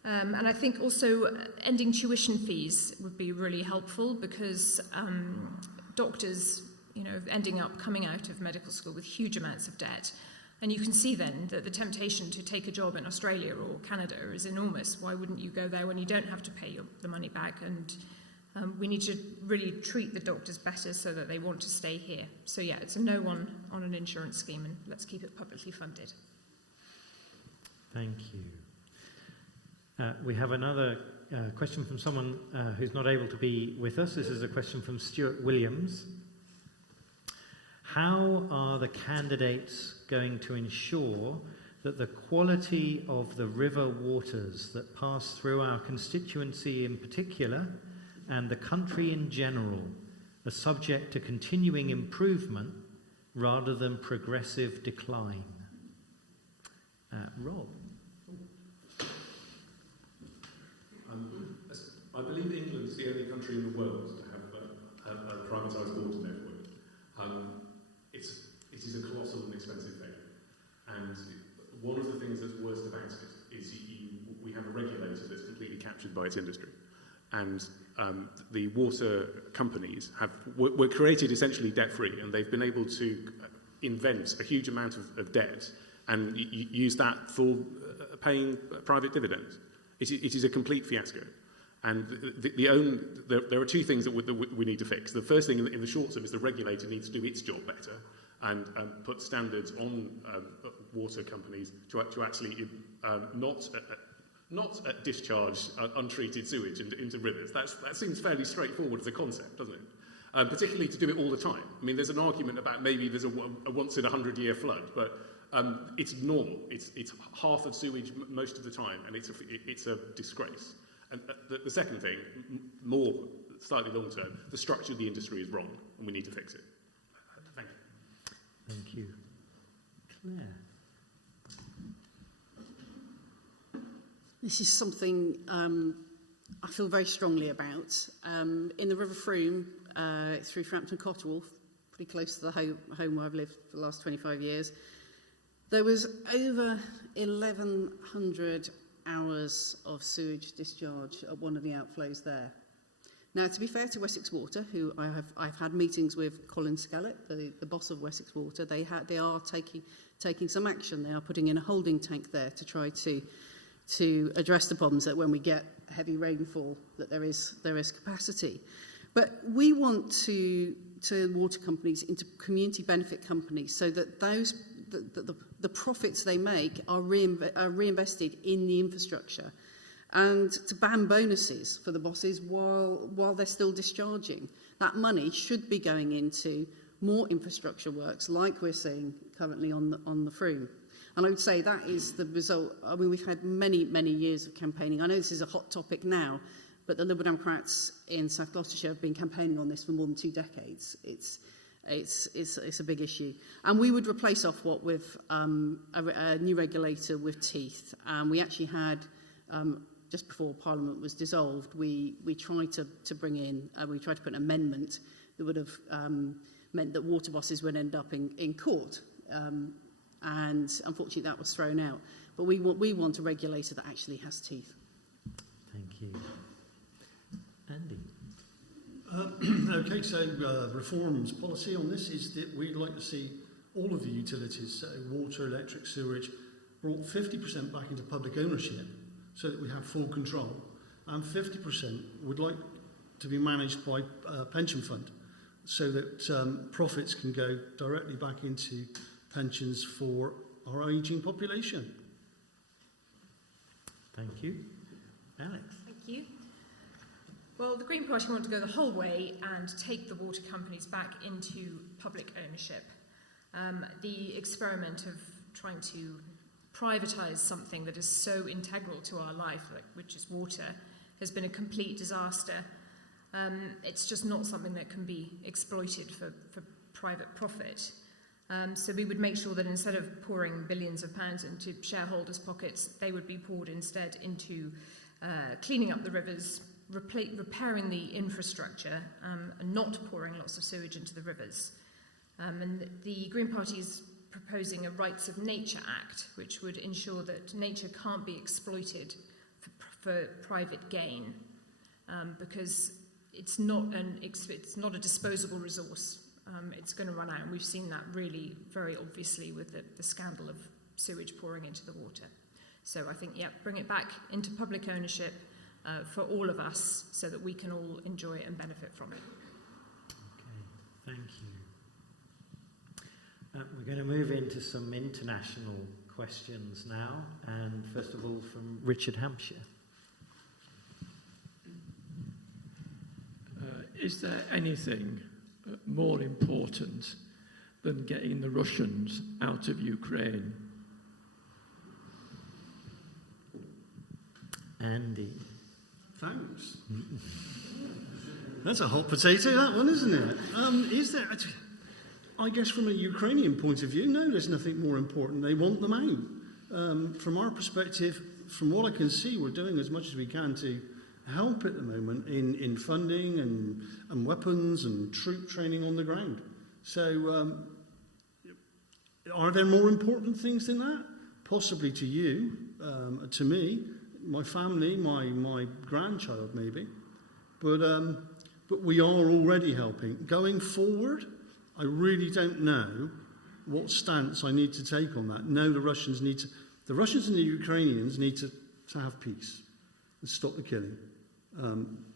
And I think also ending tuition fees would be really helpful because doctors, ending up coming out of medical school with huge amounts of debt. And you can see then that the temptation to take a job in Australia or Canada is enormous. Why wouldn't you go there when you don't have to pay the money back? And we need to really treat the doctors better so that they want to stay here. So yeah, it's a no on an insurance scheme, and let's keep it publicly funded. Thank you. We have another question from someone who's not able to be with us. This is a question from Stuart Williams. How are the candidates going to ensure that the quality of the river waters that pass through our constituency in particular and the country in general are subject to continuing improvement rather than progressive decline? Rob? I believe England is the only country in the world to have a privatised water network. It is a colossal and expensive thing. And one of the things that's worst about it is we have a regulator that's completely captured by its industry. And the water companies were created essentially debt-free, and they've been able to invent a huge amount of debt and use that for paying private dividends. It is a complete fiasco. And there are two things that we need to fix. The first thing in the short term is the regulator needs to do its job better and put standards on water companies to actually not discharge untreated sewage into rivers. That seems fairly straightforward as a concept, doesn't it? Particularly to do it all the time. I mean, there's an argument about maybe there's a once in 100-year flood, but it's normal. It's half of sewage most of the time, and it's a disgrace. And the second thing, more slightly long term, the structure of the industry is wrong, and we need to fix it. Thank you. Thank you. Claire? This is something I feel very strongly about. In the River Frome, through Frampton Cotterwall, pretty close to the home where I've lived for the last 25 years, there was over 1,100 hours of sewage discharge at one of the outflows there. Now, to be fair to Wessex Water, who I've had meetings with Colin Skellett, the boss of Wessex Water, they are taking some action. They are putting in a holding tank there to try to address the problems that when we get heavy rainfall, that there is capacity. But we want to water companies into community benefit companies so that the profits they make are reinvested in the infrastructure, and to ban bonuses for the bosses while they're still discharging. That money should be going into more infrastructure works like we're seeing currently on the Frome. And I would say that is the result. I mean, we've had many, many years of campaigning. I know this is a hot topic now, but the Liberal Democrats in South Gloucestershire have been campaigning on this for more than 2 decades. It's a big issue. And we would replace Ofwat with a new regulator with teeth. We actually had, just before Parliament was dissolved, we tried to bring in, we tried to put an amendment that would have meant that water bosses would end up in court. And unfortunately that was thrown out. But we want a regulator that actually has teeth. Thank you. Andy? Okay, so Reform's policy on this is that we'd like to see all of the utilities, so water, electric, sewage, brought 50% back into public ownership so that we have full control, and 50% would like to be managed by a pension fund so that profits can go directly back into pensions for our ageing population. Thank you. Alex? Thank you. Well, the Green Party want to go the whole way and take the water companies back into public ownership. The experiment of trying to privatise something that is so integral to our life, which is water, has been a complete disaster. It's just not something that can be exploited for private profit. So we would make sure that instead of pouring billions of pounds into shareholders' pockets, they would be poured instead into cleaning up the rivers, repairing the infrastructure, and not pouring lots of sewage into the rivers. And the Green Party is proposing a Rights of Nature Act, which would ensure that nature can't be exploited for private gain, because it's not a disposable resource. It's going to run out, and we've seen that really very obviously with the scandal of sewage pouring into the water. So I think, yeah, bring it back into public ownership for all of us so that we can all enjoy it and benefit from it. Okay, thank you. We're going to move into some international questions now, and first of all from Richard Hampshire. Is there anything more important than getting the Russians out of Ukraine? Andy? Thanks. That's a hot potato, that one, isn't it? Is there... I guess from a Ukrainian point of view, no, there's nothing more important. They want them out. From our perspective, from what I can see, we're doing as much as we can to help at the moment in funding and weapons and troop training on the ground. So are there more important things than that? Possibly to you, to me, my family, my grandchild maybe. But we are already helping. Going forward, I really don't know what stance I need to take on that. No, the Russians and the Ukrainians need to have peace and stop the killing.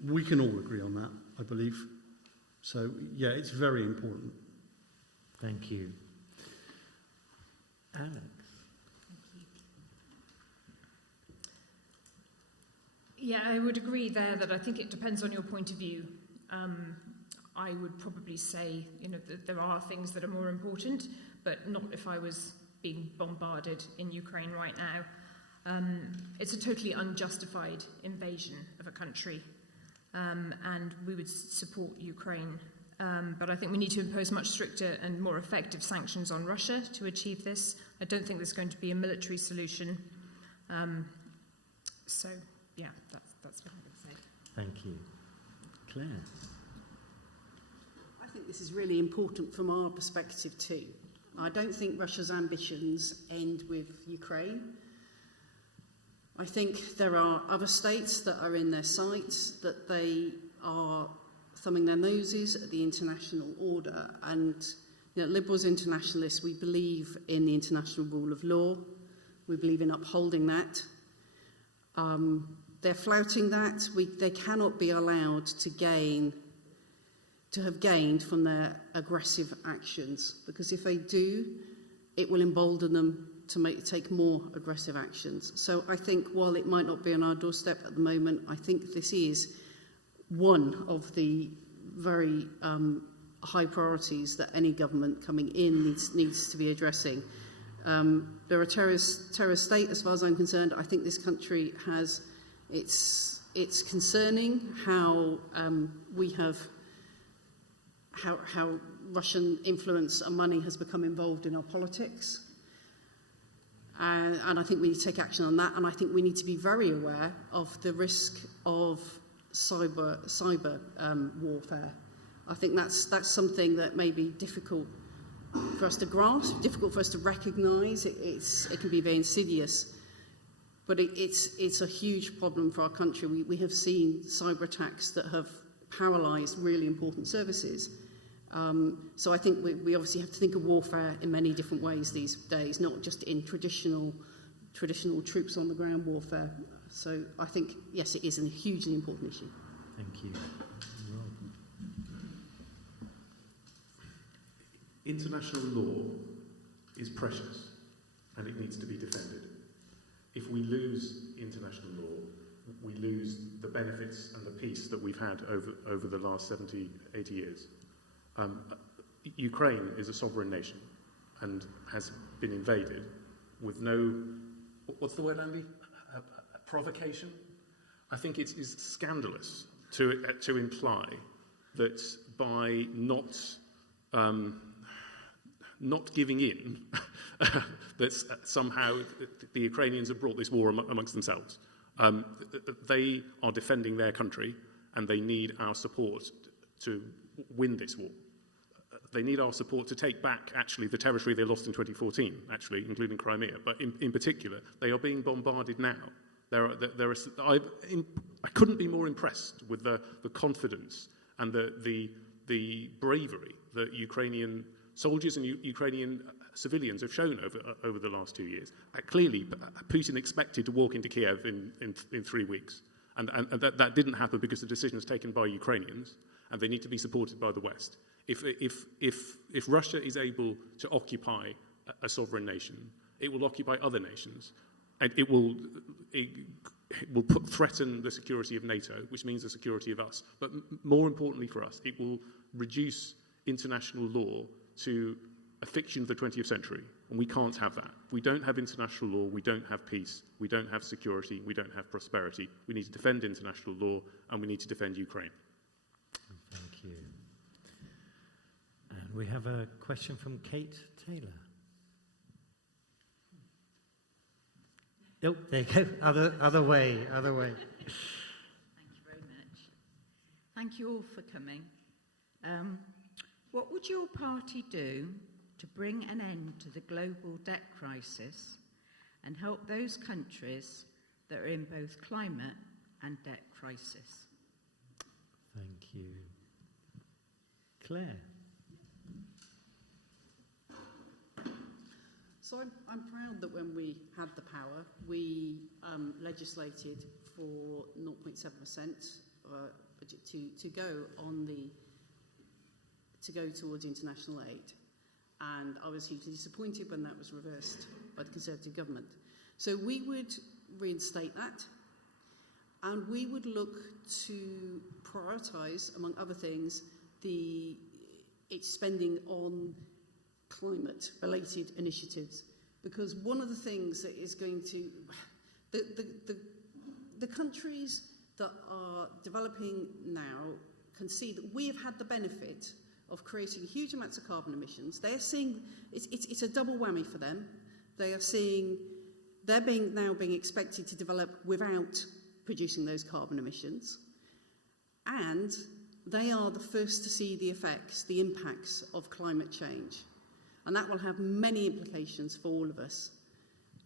We can all agree on that, I believe. So, yeah, it's very important. Thank you. Alex? Yeah, I would agree there that I think it depends on your point of view. I would probably say, that there are things that are more important, but not if I was being bombarded in Ukraine right now. It's a totally unjustified invasion of a country, and we would support Ukraine. But I think we need to impose much stricter and more effective sanctions on Russia to achieve this. I don't think there's going to be a military solution. So, yeah, that's what I'm going to say. Thank you. Claire? I think this is really important from our perspective too. I don't think Russia's ambitions end with Ukraine. I think there are other states that are in their sights, that they are thumbing their noses at the international order. And Liberals, internationalists, we believe in the international rule of law. We believe in upholding that. They're flouting that. They cannot be allowed to have gained from their aggressive actions, because if they do, it will embolden them to take more aggressive actions. So I think while it might not be on our doorstep at the moment, I think this is one of the very high priorities that any government coming in needs to be addressing. They're a terrorist state, as far as I'm concerned. I think this country has, it's concerning how how Russian influence and money has become involved in our politics. And I think we need to take action on that. And I think we need to be very aware of the risk of cyber warfare. I think that's something that may be difficult for us to grasp, difficult for us to recognise. It can be very insidious, but it's a huge problem for our country. We have seen cyber attacks that have paralysed really important services. So I think we obviously have to think of warfare in many different ways these days, not just in traditional troops on the ground warfare. So I think, yes, it is a hugely important issue. Thank you. International law is precious and it needs to be defended. If we lose international law, we lose the benefits and the peace that we've had over the last 70, 80 years. Ukraine is a sovereign nation and has been invaded with no, what's the word, Andy? Provocation? I think it is scandalous to imply that by not giving in, that somehow the Ukrainians have brought this war amongst themselves. They are defending their country and they need our support to win this war. They need our support to take back, actually, the territory they lost in 2014, actually, including Crimea. But in particular, they are being bombarded now. I couldn't be more impressed with the confidence and the bravery that Ukrainian soldiers and Ukrainian civilians have shown over the last 2 years. Clearly, Putin expected to walk into Kiev in 3 weeks. And that didn't happen because the decision was taken by Ukrainians, and they need to be supported by the West. If Russia is able to occupy a sovereign nation, it will occupy other nations, and it will threaten the security of NATO, which means the security of us. But more importantly for us, it will reduce international law to a fiction of the 20th century, and we can't have that. We don't have international law, we don't have peace, we don't have security, we don't have prosperity. We need to defend international law, and we need to defend Ukraine. Thank you. And we have a question from Kate Taylor. Oh, there you go. Other way. Thank you very much. Thank you all for coming. What would your party do to bring an end to the global debt crisis and help those countries that are in both climate and debt crisis? Thank you. Claire. So I'm proud that when we had the power, we legislated for 0.7% budget to go towards international aid. And I was hugely disappointed when that was reversed by the Conservative government. So we would reinstate that, and we would look to prioritise, among other things, its spending on climate-related initiatives. Because one of the things that is going to... The countries that are developing now can see that we have had the benefit of creating huge amounts of carbon emissions. They're seeing it's a double whammy for them. They're now being expected to develop without producing those carbon emissions, and they are the first to see the effects, the impacts of climate change, and that will have many implications for all of us.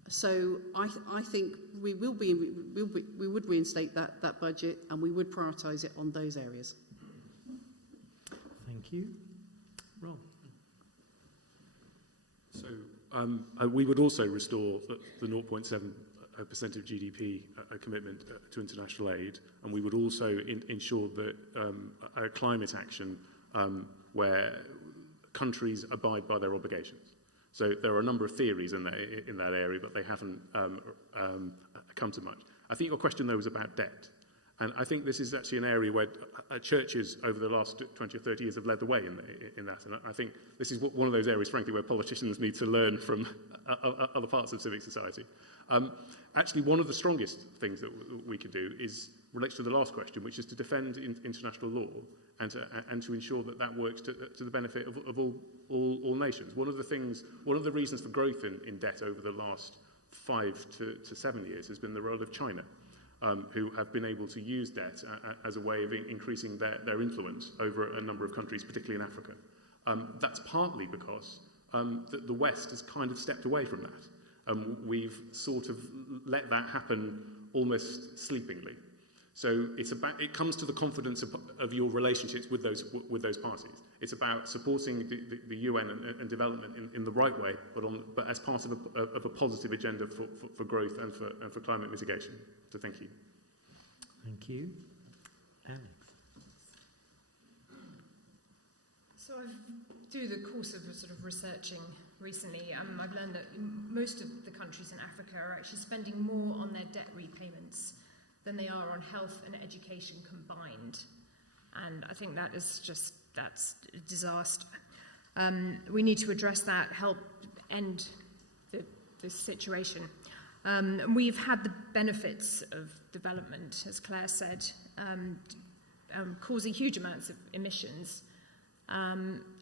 So I think we would reinstate that budget, and we would prioritise it on those areas. Thank you. Rob. So we would also restore the 0.7% of GDP commitment to international aid, and we would also ensure that climate action where countries abide by their obligations. So there are a number of theories in that area, but they haven't come to much. I think your question, though, was about debt. And I think this is actually an area where churches over the last 20 or 30 years have led the way in that. And I think this is one of those areas, frankly, where politicians need to learn from other parts of civic society. Actually, one of the strongest things that we could do relates to the last question, which is to defend international law and to ensure that works to the benefit of all nations. One of the reasons for growth in debt over the last 5 to 7 years has been the role of China, who have been able to use debt as a way of increasing their influence over a number of countries, particularly in Africa. That's partly because the West has kind of stepped away from that. We've sort of let that happen almost sleepingly. So it comes to the confidence of your relationships with those parties. It's about supporting the UN and development in the right way, but as part of a positive agenda for growth and for climate mitigation. So thank you. Thank you. Alex. So through the course of sort of researching recently, I've learned that most of the countries in Africa are actually spending more on their debt repayments than they are on health and education combined. And I think that's a disaster. We need to address that, help end this situation. We've had the benefits of development, as Claire said, causing huge amounts of emissions,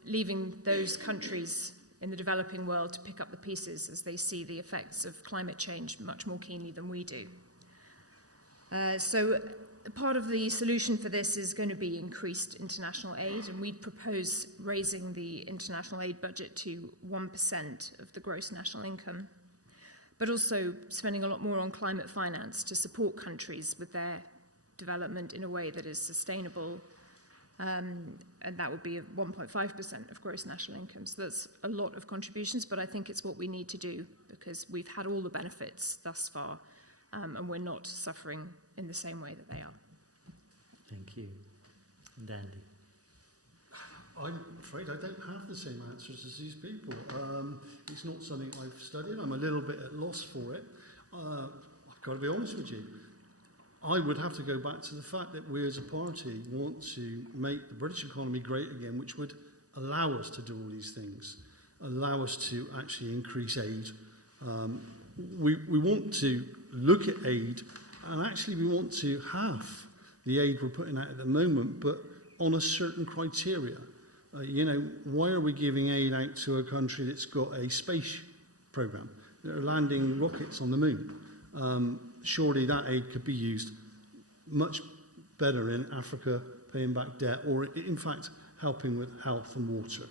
leaving those countries in the developing world to pick up the pieces as they see the effects of climate change much more keenly than we do. So part of the solution for this is going to be increased international aid, and we'd propose raising the international aid budget to 1% of the gross national income, but also spending a lot more on climate finance to support countries with their development in a way that is sustainable, and that would be 1.5% of gross national income. So that's a lot of contributions, but I think it's what we need to do because we've had all the benefits thus far, and we're not suffering in the same way that they are. Thank you. And Andy. I'm afraid I don't have the same answers as these people. It's not something I've studied. I'm a little bit at loss for it. I've got to be honest with you. I would have to go back to the fact that we as a party want to make the British economy great again, which would allow us to do all these things, allow us to actually increase aid. We want to look at aid, and actually we want to have the aid we're putting out at the moment, but on a certain criteria. Why are we giving aid out to a country that's got a space program, that are landing rockets on the moon? Surely that aid could be used much better in Africa, paying back debt, or in fact helping with health and water.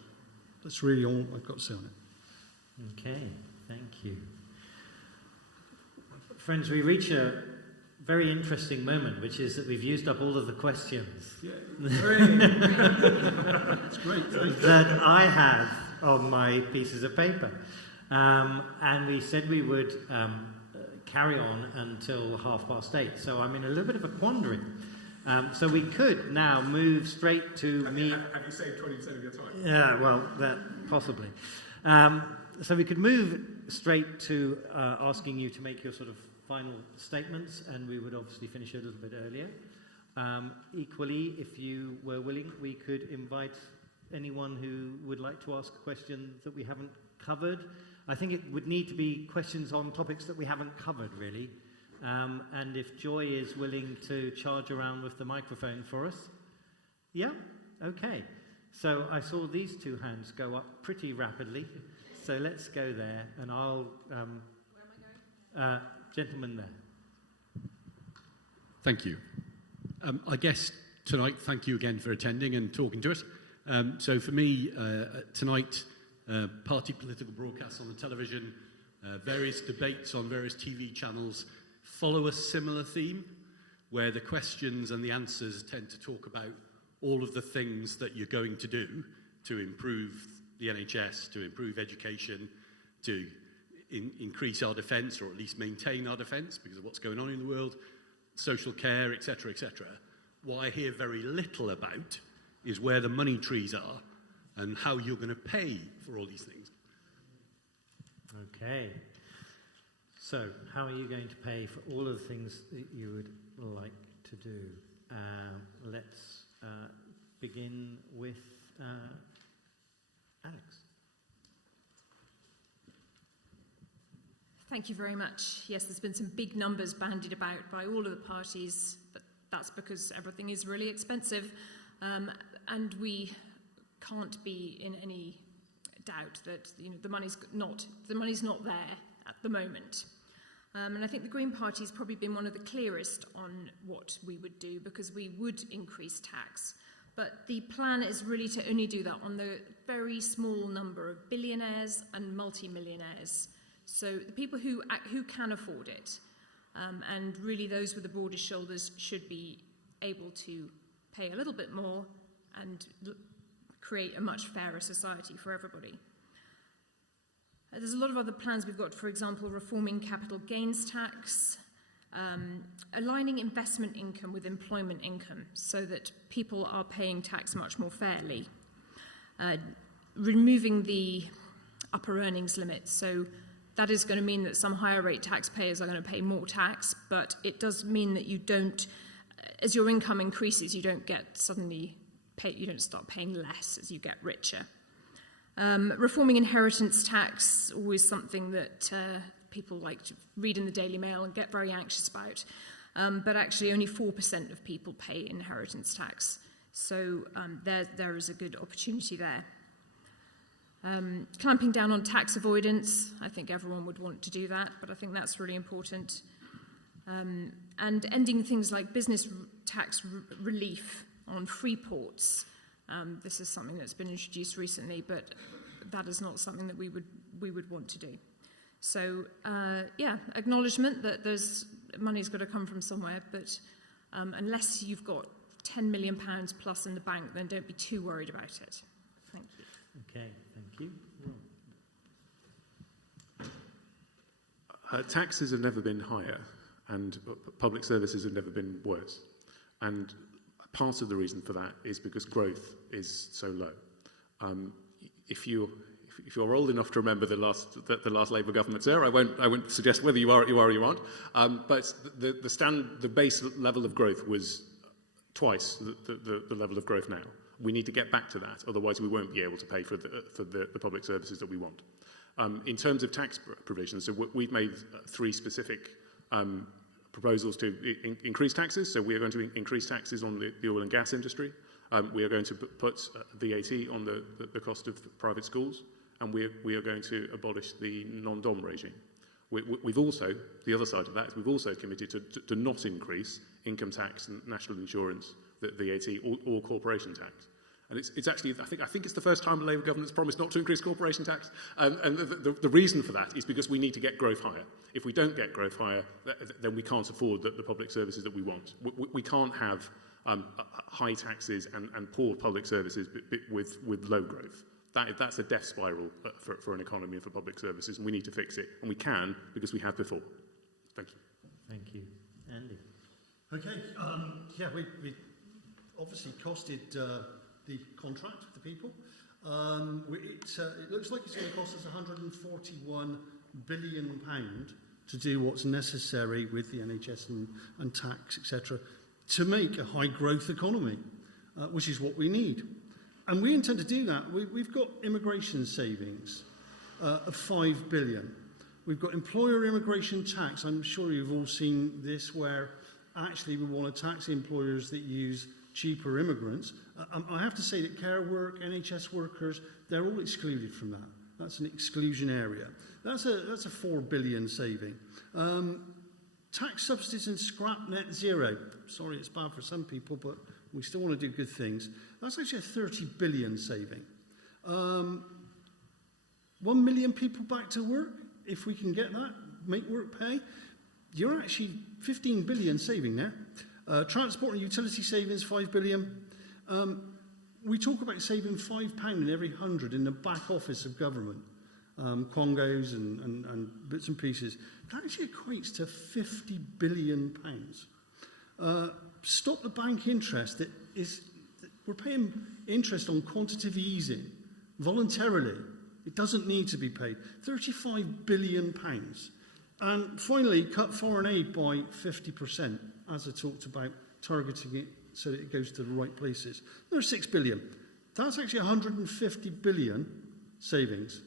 That's really all I've got to say on it. Okay, thank you. Friends, we reach a very interesting moment, which is that we've used up all of the questions It's great. that I have on my pieces of paper. And we said we would carry on until 8:30. So I'm in a little bit of a quandary. So we could now move straight to me. Have you saved 20% of your time? Yeah, well, that possibly. So we could move straight to asking you to make your sort of final statements, and we would obviously finish a little bit earlier. Equally, if you were willing, we could invite anyone who would like to ask a question that we haven't covered. I think it would need to be questions on topics that we haven't covered, really. And if Joy is willing to charge around with the microphone for us. Yeah? Okay. So I saw these two hands go up pretty rapidly. So let's go there, and I'll... Where am I going? Gentleman there. Thank you. I guess tonight, thank you again for attending and talking to us. So for me, tonight, party political broadcasts on the television, various debates on various TV channels follow a similar theme, where the questions and the answers tend to talk about all of the things that you're going to do to improve the NHS, to improve education, to increase our defence, or at least maintain our defence because of what's going on in the world, social care, etc., etc. What I hear very little about is where the money trees are and how you're going to pay for all these things. Okay. So, how are you going to pay for all of the things that you would like to do. Let's begin with Alex. Thank you very much. Yes, there's been some big numbers bandied about by all of the parties, but that's because everything is really expensive, and we can't be in any doubt that the money's not there at the moment. And I think the Green Party's probably been one of the clearest on what we would do, because we would increase tax. But the plan is really to only do that on the very small number of billionaires and multi-millionaires. So the people who can afford it, and really those with the broadest shoulders, should be able to pay a little bit more and create a much fairer society for everybody. There's a lot of other plans we've got, for example, reforming capital gains tax, aligning investment income with employment income so that people are paying tax much more fairly, removing the upper earnings limit. So that is going to mean that some higher rate taxpayers are going to pay more tax, but it does mean that you don't, as your income increases, you don't start paying less as you get richer. Reforming inheritance tax, always something that people like to read in the Daily Mail and get very anxious about, but actually only 4% of people pay inheritance tax. So there is a good opportunity there. Clamping down on tax avoidance, I think everyone would want to do that, but I think that's really important. And ending things like business tax relief on free ports. This is something that's been introduced recently, but that is not something that we would want to do. So, acknowledgement that money's got to come from somewhere, but unless you've got £10 million plus in the bank, then don't be too worried about it. Thank you. Okay, thank you. Taxes have never been higher, and public services have never been worse. And part of the reason for that is because growth is so low. If you're old enough to remember the last Labour government's there, I won't suggest whether you are or you aren't. But the base level of growth was twice the level of growth now. We need to get back to that, otherwise we won't be able to pay for the public services that we want. In terms of tax provisions, so we've made three specific proposals to increase taxes. So we are going to increase taxes on the oil and gas industry. We are going to put VAT on the cost of private schools, and we are going to abolish the non-dom regime. We've also, the other side of that is we've also committed to not increase income tax and national insurance, the VAT, or corporation tax. And it's actually, I think it's the first time a Labour government's promised not to increase corporation tax. And the reason for that is because we need to get growth higher. If we don't get growth higher, then we can't afford the public services that we want. We can't have high taxes and poor public services with low growth. That's a death spiral for an economy and for public services, and we need to fix it. And we can, because we have before. Thank you. Thank you. Andy? Okay, we obviously costed the contract for the people. It looks like it's going to cost us £141 billion to do what's necessary with the NHS and tax, etc., to make a high growth economy, which is what we need. And we intend to do that. We've got immigration savings of £5 billion. We've got employer immigration tax. I'm sure you've all seen this, where actually we want to tax employers that use cheaper immigrants. I have to say that care work, NHS workers, they're all excluded from that. That's an exclusion area. That's a £4 billion saving. Tax subsidies and scrap net zero. Sorry, it's bad for some people, but we still want to do good things. That's actually a £30 billion saving. 1 million people back to work, if we can get that, make work pay. You're actually 15 billion saving there. Transport and utility savings, 5 billion. We talk about saving £5 in every 100 in the back office of government, quongos and bits and pieces. That actually equates to £50 billion. Stop the bank interest. We're paying interest on quantitative easing voluntarily. It doesn't need to be paid. £35 billion. And finally, cut foreign aid by 50%, as I talked about, targeting it so that it goes to the right places. There's 6 billion. That's actually 150 billion savings.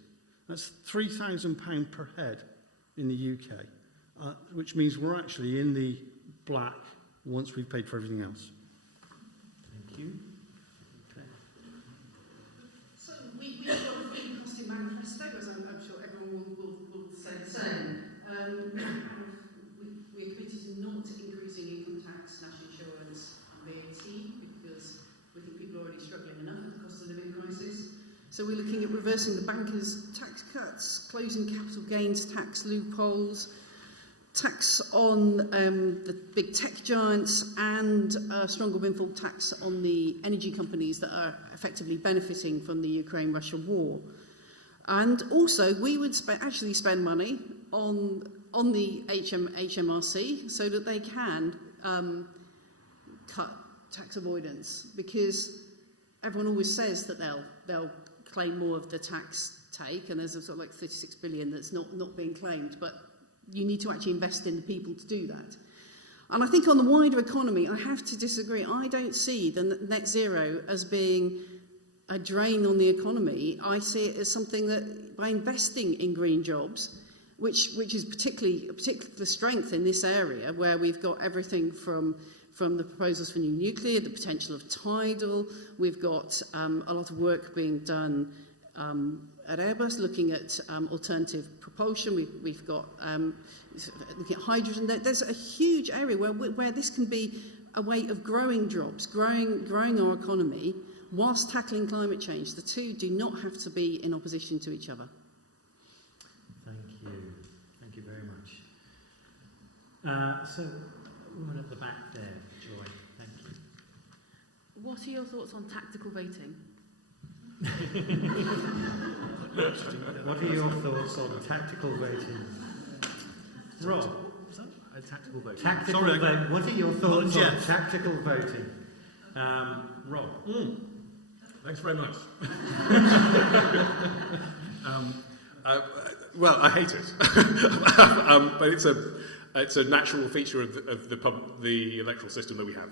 That's £3,000 per head in the UK, which means we're actually in the black once we've paid for everything else. Thank you. So we've got a free costing manifesto, as I'm sure everyone will say the same. We're committed to not increasing income tax, national insurance and VAT because we think people are already struggling enough with the cost of living crisis. So we're looking at reversing the bankers' tax cuts, closing capital gains tax loopholes, tax on the big tech giants, and a stronger windfall tax on the energy companies that are effectively benefiting from the Ukraine-Russia war. And also, we would actually spend money on the HMRC so that they can cut tax avoidance, because everyone always says that they'll claim more of the tax take, and there's a sort of like 36 billion that's not being claimed, but you need to actually invest in the people to do that. And I think on the wider economy, I have to disagree. I don't see the net zero as being a drain on the economy. I see it as something that by investing in green jobs, which is particularly a particular strength in this area, where we've got everything from the proposals for new nuclear, the potential of tidal. We've got a lot of work being done at Airbus, looking at alternative propulsion. We've got looking at hydrogen. There's a huge area where this can be a way of growing jobs, growing our economy, whilst tackling climate change. The two do not have to be in opposition to each other. Thank you. Thank you very much. So, woman at the back there, Joy. Thank you. What are your thoughts on tactical voting? What are your thoughts on tactical voting? Rob? Tactical voting. Tactical voting. What are your thoughts on tactical voting? Rob? Thanks very much. Well, I hate it, but it's a natural feature of the electoral system that we have.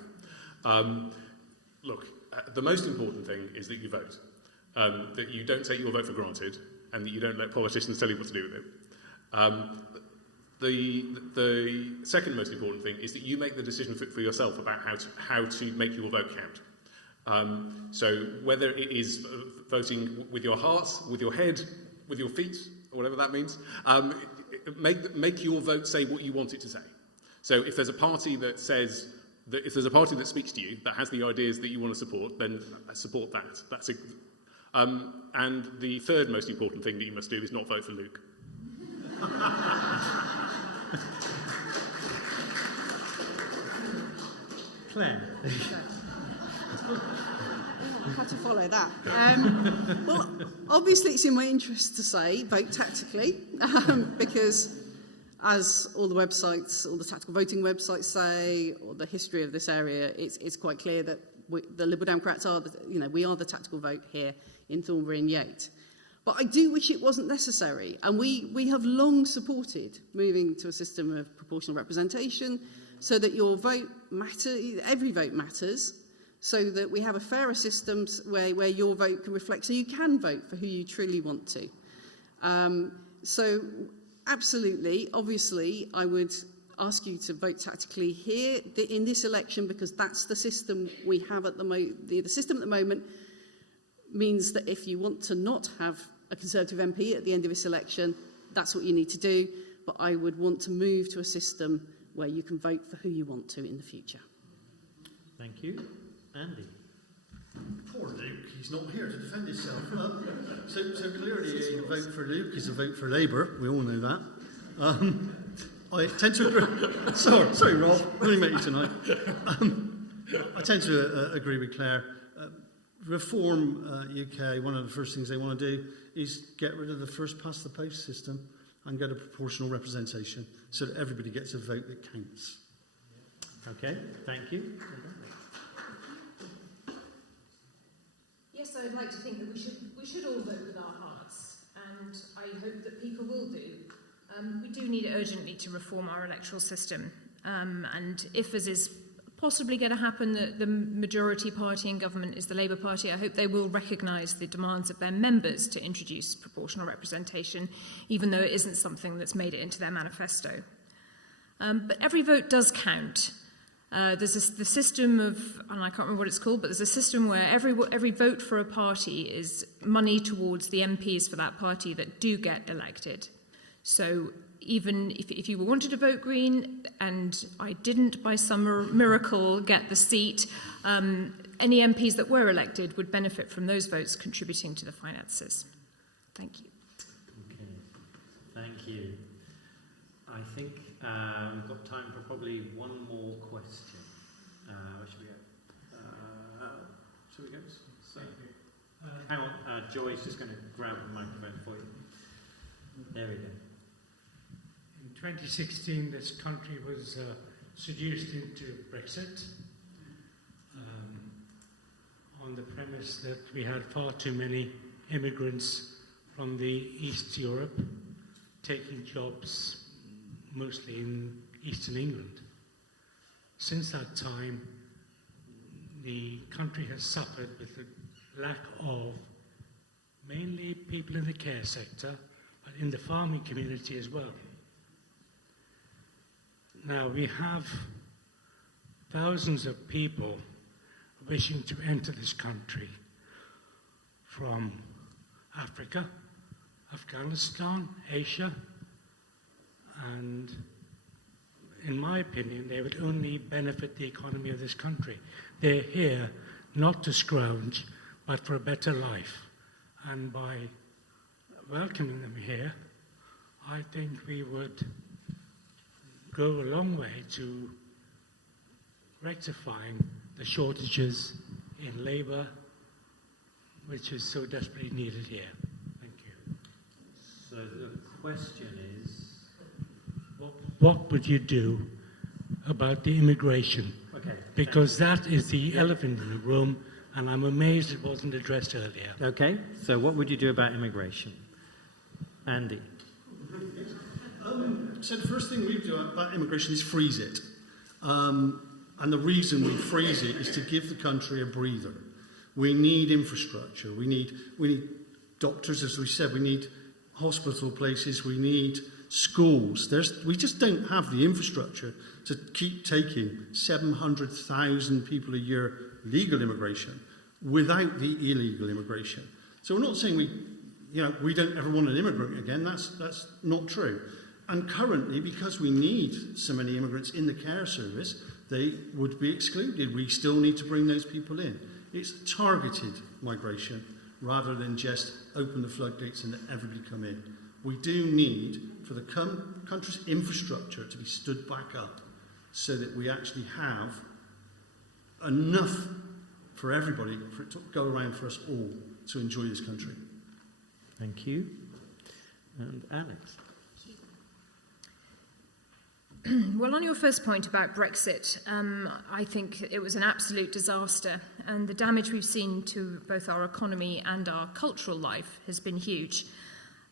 Look, the most important thing is that you vote, that you don't take your vote for granted, and that you don't let politicians tell you what to do with it. The second most important thing is that you make the decision for yourself about how to make your vote count. So whether it is voting with your heart, with your head, with your feet, or whatever that means, make your vote say what you want it to say. So if there's a party that says that, if there's a party that speaks to you that has the ideas that you want to support, then support that. That's and the third most important thing that you must do is not vote for Luke. Claire? I'll have to follow that. Well, obviously it's in my interest to say vote tactically, because as all the websites, all the tactical voting websites say, or the history of this area, it's quite clear that the Liberal Democrats are, we are the tactical vote here in Thornbury and Yate. But I do wish it wasn't necessary, and we have long supported moving to a system of proportional representation, so that your vote matters, every vote matters, so that we have a fairer system where your vote can reflect, so you can vote for who you truly want to. So absolutely, obviously, I would ask you to vote tactically here in this election, because that's the system we have at the moment. The system at the moment means that if you want to not have a Conservative MP at the end of this election, that's what you need to do. But I would want to move to a system where you can vote for who you want to in the future. Thank you. Andy? Poor Luke, he's not here to defend himself. So clearly a vote for Luke is a vote for Labour, we all know that. I tend to agree... sorry Rob, really met you tonight. I tend to agree with Claire. Reform UK, one of the first things they want to do is get rid of the first past the post system and get a proportional representation so that everybody gets a vote that counts. Okay, thank you. Yes, I'd like to think that we should all vote with our hearts, and I hope that people will do. We do need urgently to reform our electoral system, and if, as is possibly going to happen that the majority party in government is the Labour Party. I hope they will recognise the demands of their members to introduce proportional representation, even though it isn't something that's made it into their manifesto. But every vote does count. There's the system of, and I can't remember what it's called, but there's a system where every vote for a party is money towards the MPs for that party that do get elected. So even if you wanted to vote Green and I didn't by some miracle get the seat, any MPs that were elected would benefit from those votes contributing to the finances. Thank you. Okay, thank you. I think we've got time for probably one more question. Where should we go? Shall we go? So, hang on, Joy's just going to grab the microphone for you. There we go. In 2016, this country was seduced into Brexit on the premise that we had far too many immigrants from the East Europe taking jobs mostly in Eastern England. Since that time, the country has suffered with the lack of mainly people in the care sector, but in the farming community as well. Now, we have thousands of people wishing to enter this country from Africa, Afghanistan, Asia, and in my opinion, they would only benefit the economy of this country. They're here not to scrounge, but for a better life. And by welcoming them here, I think we would go a long way to rectifying the shortages in labour, which is so desperately needed here. Thank you. So the question is, what would you do about the immigration? Okay. Because that is the elephant in the room, and I'm amazed it wasn't addressed earlier. Okay, so what would you do about immigration? Andy? So the first thing we do about immigration is freeze it. And the reason we freeze it is to give the country a breather. We need infrastructure. We need doctors, as we said. We need hospital places. We need schools. We just don't have the infrastructure to keep taking 700,000 people a year legal immigration without the illegal immigration. So we're not saying we don't ever want an immigrant again. That's not true. And currently, because we need so many immigrants in the care service, they would be excluded. We still need to bring those people in. It's targeted migration rather than just open the floodgates and let everybody come in. We do need for the country's infrastructure to be stood back up so that we actually have enough for everybody, for it to go around for us all to enjoy this country. Thank you. And Alex? Well, on your first point about Brexit, I think it was an absolute disaster, and the damage we've seen to both our economy and our cultural life has been huge.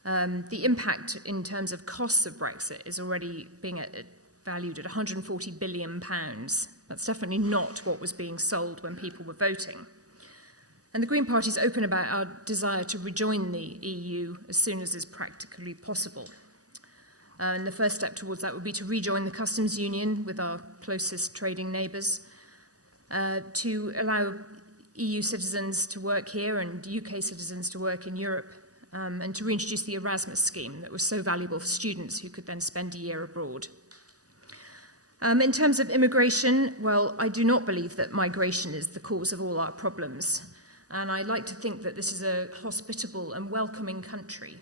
The impact in terms of costs of Brexit is already being valued at £140 billion. That's definitely not what was being sold when people were voting. And the Green Party is open about our desire to rejoin the EU as soon as is practically possible. And the first step towards that would be to rejoin the customs union with our closest trading neighbours, to allow EU citizens to work here and UK citizens to work in Europe, and to reintroduce the Erasmus scheme that was so valuable for students who could then spend a year abroad. In terms of immigration, well, I do not believe that migration is the cause of all our problems. And I like to think that this is a hospitable and welcoming country,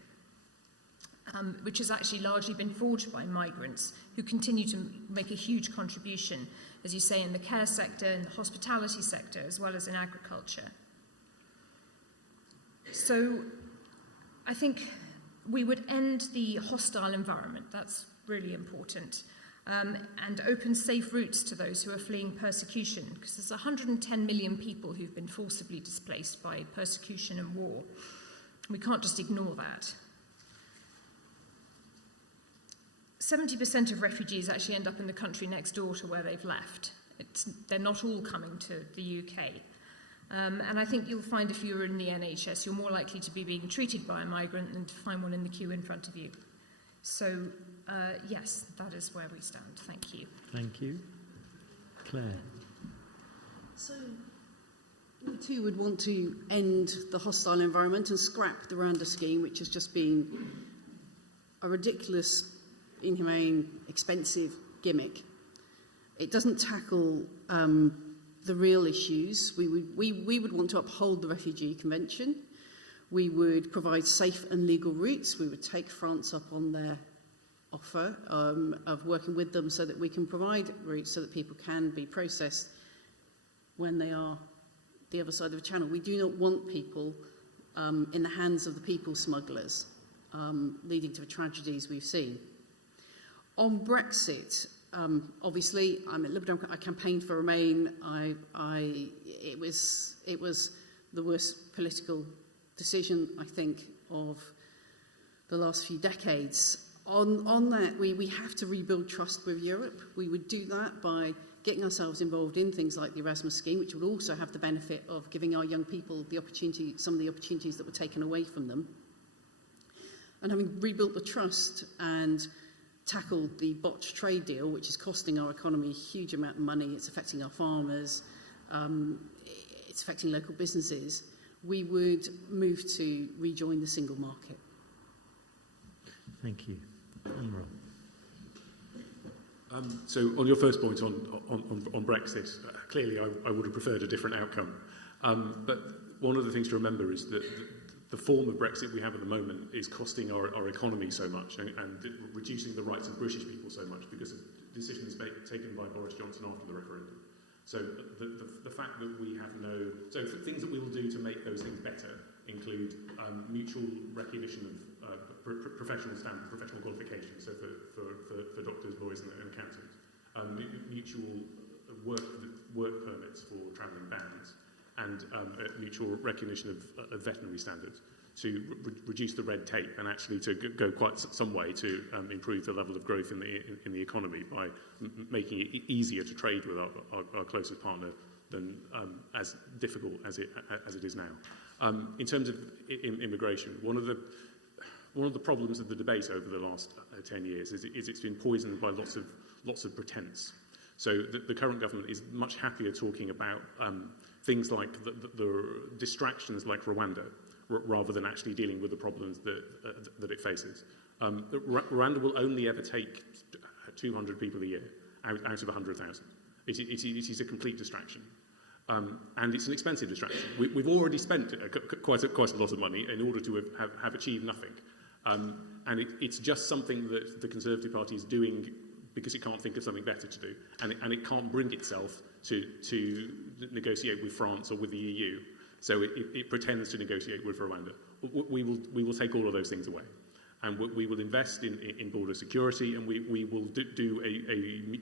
which has actually largely been forged by migrants who continue to make a huge contribution, as you say, in the care sector, in the hospitality sector, as well as in agriculture. So I think we would end the hostile environment. That's really important. And open safe routes to those who are fleeing persecution, because there's 110 million people who've been forcibly displaced by persecution and war. We can't just ignore that. 70% of refugees actually end up in the country next door to where they've left. they're not all coming to the UK. And I think you'll find if you're in the NHS, you're more likely to be being treated by a migrant than to find one in the queue in front of you. So, yes, that is where we stand. Thank you. Thank you. Claire. So, we too would want to end the hostile environment and scrap the Rwanda scheme, which has just been a ridiculous, inhumane, expensive gimmick. It doesn't tackle the real issues. We would want to uphold the Refugee Convention. We would provide safe and legal routes. We would take France up on their offer of working with them so that we can provide routes so that people can be processed when they are the other side of the channel. We do not want people in the hands of the people smugglers, leading to the tragedies we've seen. On Brexit, obviously, I'm a Liberal Democrat. I campaigned for Remain. It was the worst political decision, I think, of the last few decades. On that, we have to rebuild trust with Europe. We would do that by getting ourselves involved in things like the Erasmus scheme, which would also have the benefit of giving our young people the opportunity, some of the opportunities that were taken away from them. And having rebuilt the trust and tackled the botched trade deal, which is costing our economy a huge amount of money, it's affecting our farmers, it's affecting local businesses, we would move to rejoin the single market. Thank you. Admiral. So on your first point on Brexit, clearly I would have preferred a different outcome. But one of the things to remember is that the form of Brexit we have at the moment is costing our economy so much and reducing the rights of British people so much because of decisions taken by Boris Johnson after the referendum. So the fact that we have so things that we will do to make those things better include mutual recognition of professional standards, professional qualifications, so for doctors, lawyers and accountants, mutual work permits for travelling bans, and mutual recognition of veterinary standards to reduce the red tape and actually to go quite some way to improve the level of growth in the economy by making it easier to trade with our closest partner than as difficult as it is now. In terms of immigration, one of the problems of the debate over the last 10 years is it's been poisoned by lots of pretense. So the current government is much happier talking about things like the distractions like Rwanda, rather than actually dealing with the problems that it faces. Rwanda will only ever take 200 people a year out of 100,000. It is a complete distraction. And it's an expensive distraction. We've already spent quite a lot of money in order to have achieved nothing. And it's just something that the Conservative Party is doing because it can't think of something better to do. And it can't bring itself to negotiate with France or with the EU. So it pretends to negotiate with Rwanda. We will take all of those things away. And we will invest in border security, and we will do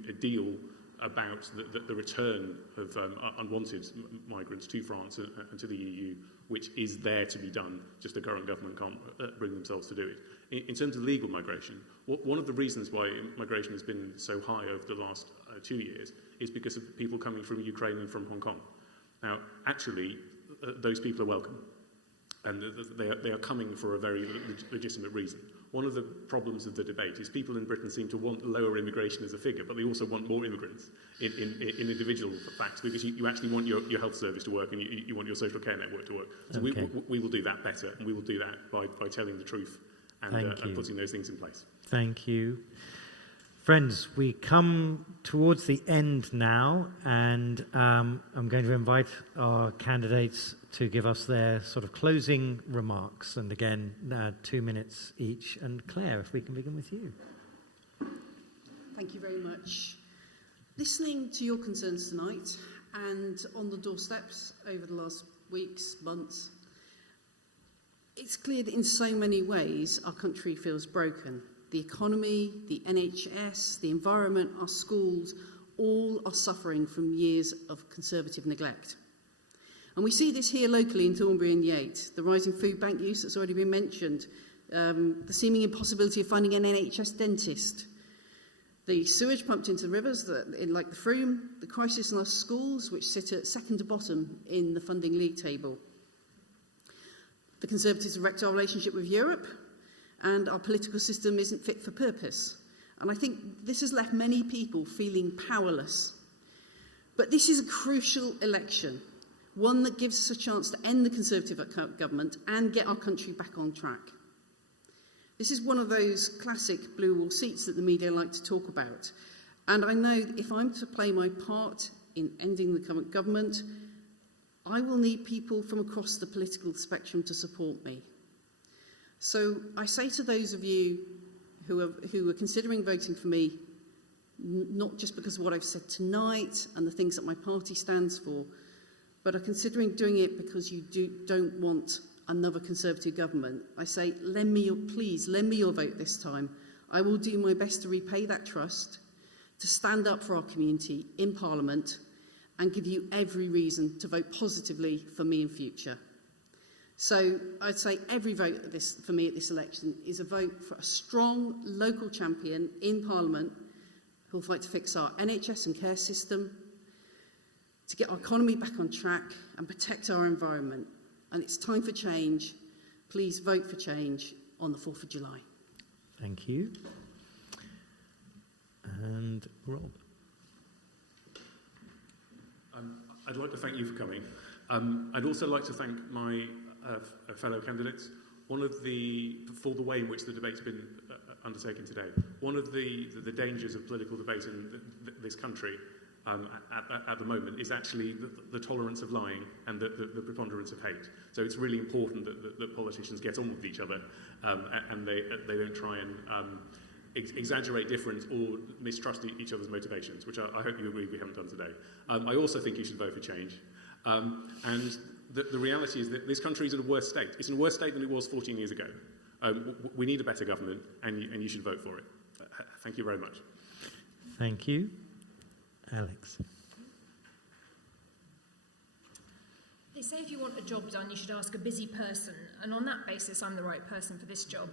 a deal about the return of unwanted migrants to France and to the EU, which is there to be done, just the current government can't bring themselves to do it. In terms of legal migration, one of the reasons why migration has been so high over the last 2 years is because of people coming from Ukraine and from Hong Kong. Now, actually, those people are welcome, and they are coming for a very legitimate reason. One of the problems of the debate is people in Britain seem to want lower immigration as a figure, but they also want more immigrants in individual facts, because you actually want your health service to work and you want your social care network to work. So okay. we will do that better, and we will do that by telling the truth and putting those things in place. Thank you. Friends, we come towards the end now, and I'm going to invite our candidates to give us their sort of closing remarks, and again, 2 minutes each. And Claire, if we can begin with you. Thank you very much. Listening to your concerns tonight and on the doorsteps over the last weeks, months, it's clear that in so many ways our country feels broken. The economy, the NHS, the environment, our schools, all are suffering from years of Conservative neglect. And we see this here locally in Thornbury and Yate, the rising food bank use that's already been mentioned, the seeming impossibility of finding an NHS dentist, The sewage pumped into the rivers, like the Froome, the crisis in our schools, which sit at second to bottom in the funding league table. The Conservatives have wrecked our relationship with Europe, and our political system isn't fit for purpose. And I think this has left many people feeling powerless. But this is a crucial election, one that gives us a chance to end the Conservative government and get our country back on track. This is one of those classic blue wall seats that the media like to talk about. And I know that if I'm to play my part in ending the current government, I will need people from across the political spectrum to support me. So I say to those of you who are considering voting for me, not just because of what I've said tonight and the things that my party stands for, but are considering doing it because you don't want another Conservative government, I say, please lend me your vote this time. I will do my best to repay that trust, to stand up for our community in Parliament, and give you every reason to vote positively for me in future. So I'd say every vote for me at this election is a vote for a strong local champion in Parliament who will fight to fix our NHS and care system, to get our economy back on track and protect our environment. And it's time for change. Please vote for change on the 4th of July. Thank you. And Rob. I'd like to thank you for coming. I'd also like to thank my fellow candidates. For the way in which the debate's been undertaken today. One of the dangers of political debate in this country at the moment is actually the tolerance of lying and the preponderance of hate. So it's really important that politicians get on with each other and they don't try and exaggerate difference or mistrust each other's motivations, which I hope you agree we haven't done today. I also think you should vote for change. And the reality is that this country is in a worse state. It's in a worse state than it was 14 years ago. We need a better government, and you should vote for it. Thank you very much. Thank you. Alex. They say if you want a job done, you should ask a busy person, and on that basis, I'm the right person for this job.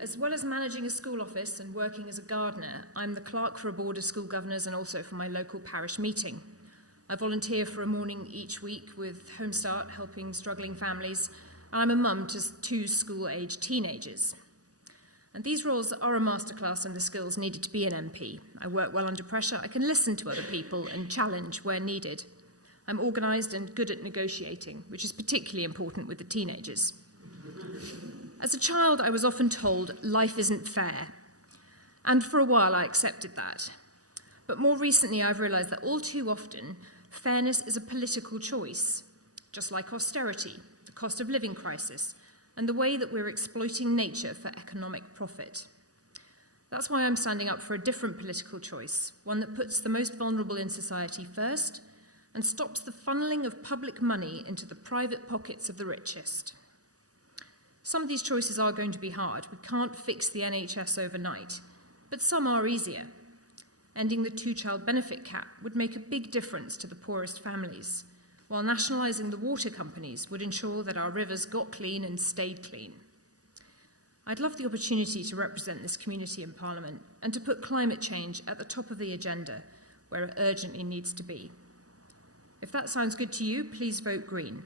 As well as managing a school office and working as a gardener, I'm the clerk for a board of school governors and also for my local parish meeting. I volunteer for a morning each week with Home Start, helping struggling families, and I'm a mum to 2 school-aged teenagers. And these roles are a masterclass in the skills needed to be an MP. I work well under pressure, I can listen to other people and challenge where needed. I'm organised and good at negotiating, which is particularly important with the teenagers. As a child, I was often told life isn't fair, and for a while I accepted that. But more recently I've realised that all too often, fairness is a political choice, just like austerity, the cost of living crisis, and the way that we're exploiting nature for economic profit. That's why I'm standing up for a different political choice, one that puts the most vulnerable in society first and stops the funneling of public money into the private pockets of the richest. Some of these choices are going to be hard. We can't fix the NHS overnight, but some are easier. Ending the 2-child benefit cap would make a big difference to the poorest families, while nationalising the water companies would ensure that our rivers got clean and stayed clean. I'd love the opportunity to represent this community in Parliament and to put climate change at the top of the agenda, where it urgently needs to be. If that sounds good to you, please vote Green.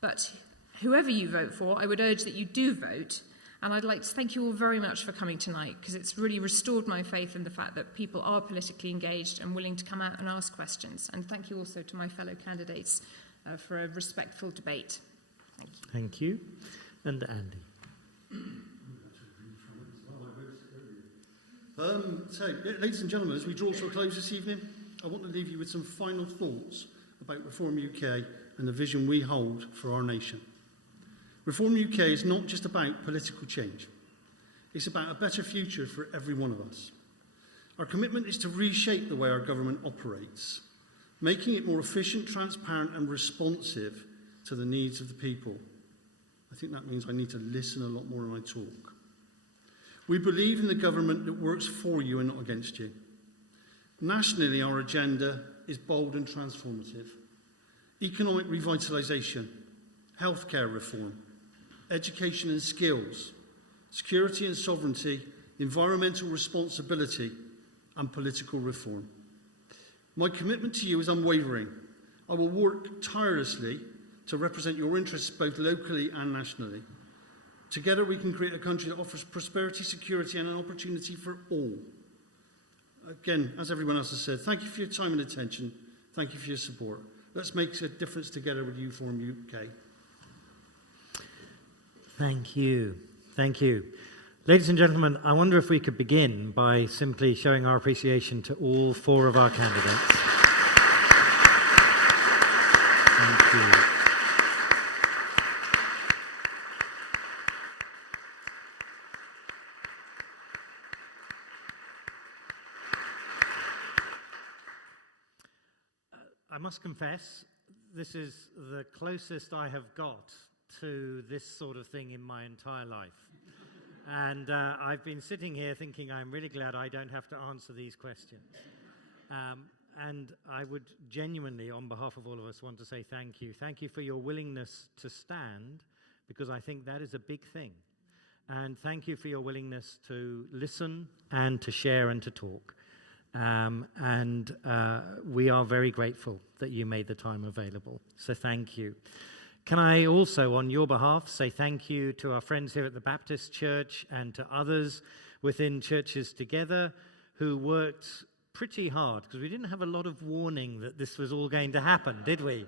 But whoever you vote for, I would urge that you do vote, and I'd like to thank you all very much for coming tonight, because it's really restored my faith in the fact that people are politically engaged and willing to come out and ask questions. And thank you also to my fellow candidates for a respectful debate. Thank you. Thank you. And Andy. Ladies and gentlemen, as we draw to a close this evening, I want to leave you with some final thoughts about Reform UK and the vision we hold for our nation. Reform UK is not just about political change. It's about a better future for every one of us. Our commitment is to reshape the way our government operates, making it more efficient, transparent and responsive to the needs of the people. I think that means I need to listen a lot more when I talk. We believe in the government that works for you and not against you. Nationally, our agenda is bold and transformative. Economic revitalisation, healthcare reform, education and skills, security and sovereignty, environmental responsibility and political reform. My commitment to you is unwavering. I will work tirelessly to represent your interests both locally and nationally. Together we can create a country that offers prosperity, security and an opportunity for all. Again, as everyone else has said, thank you for your time and attention. Thank you for your support. Let's make a difference together with YouForm UK. Thank you. Thank you. Ladies and gentlemen, I wonder if we could begin by simply showing our appreciation to all 4 of our candidates. Thank you. I must confess, this is the closest I have got to this sort of thing in my entire life. And I've been sitting here thinking I'm really glad I don't have to answer these questions. And I would genuinely, on behalf of all of us, want to say thank you. Thank you for your willingness to stand, because I think that is a big thing. And thank you for your willingness to listen and to share and to talk. We are very grateful that you made the time available. So thank you. Can I also, on your behalf, say thank you to our friends here at the Baptist Church and to others within Churches Together who worked pretty hard, because we didn't have a lot of warning that this was all going to happen, did we?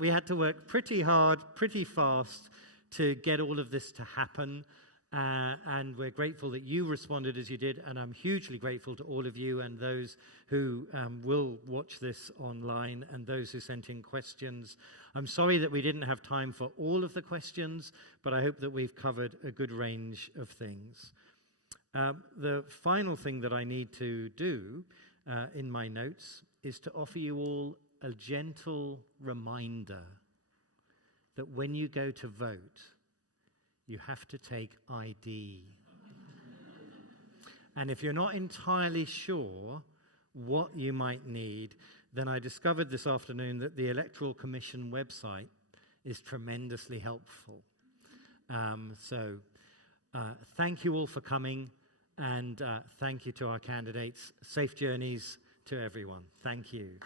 We had to work pretty hard, pretty fast to get all of this to happen. And we're grateful that you responded as you did, and I'm hugely grateful to all of you and those who will watch this online and those who sent in questions. I'm sorry that we didn't have time for all of the questions, but I hope that we've covered a good range of things. The final thing that I need to do in my notes is to offer you all a gentle reminder that when you go to vote, you have to take ID. And if you're not entirely sure what you might need, then I discovered this afternoon that the Electoral Commission website is tremendously helpful. Thank you all for coming, and thank you to our candidates. Safe journeys to everyone. Thank you.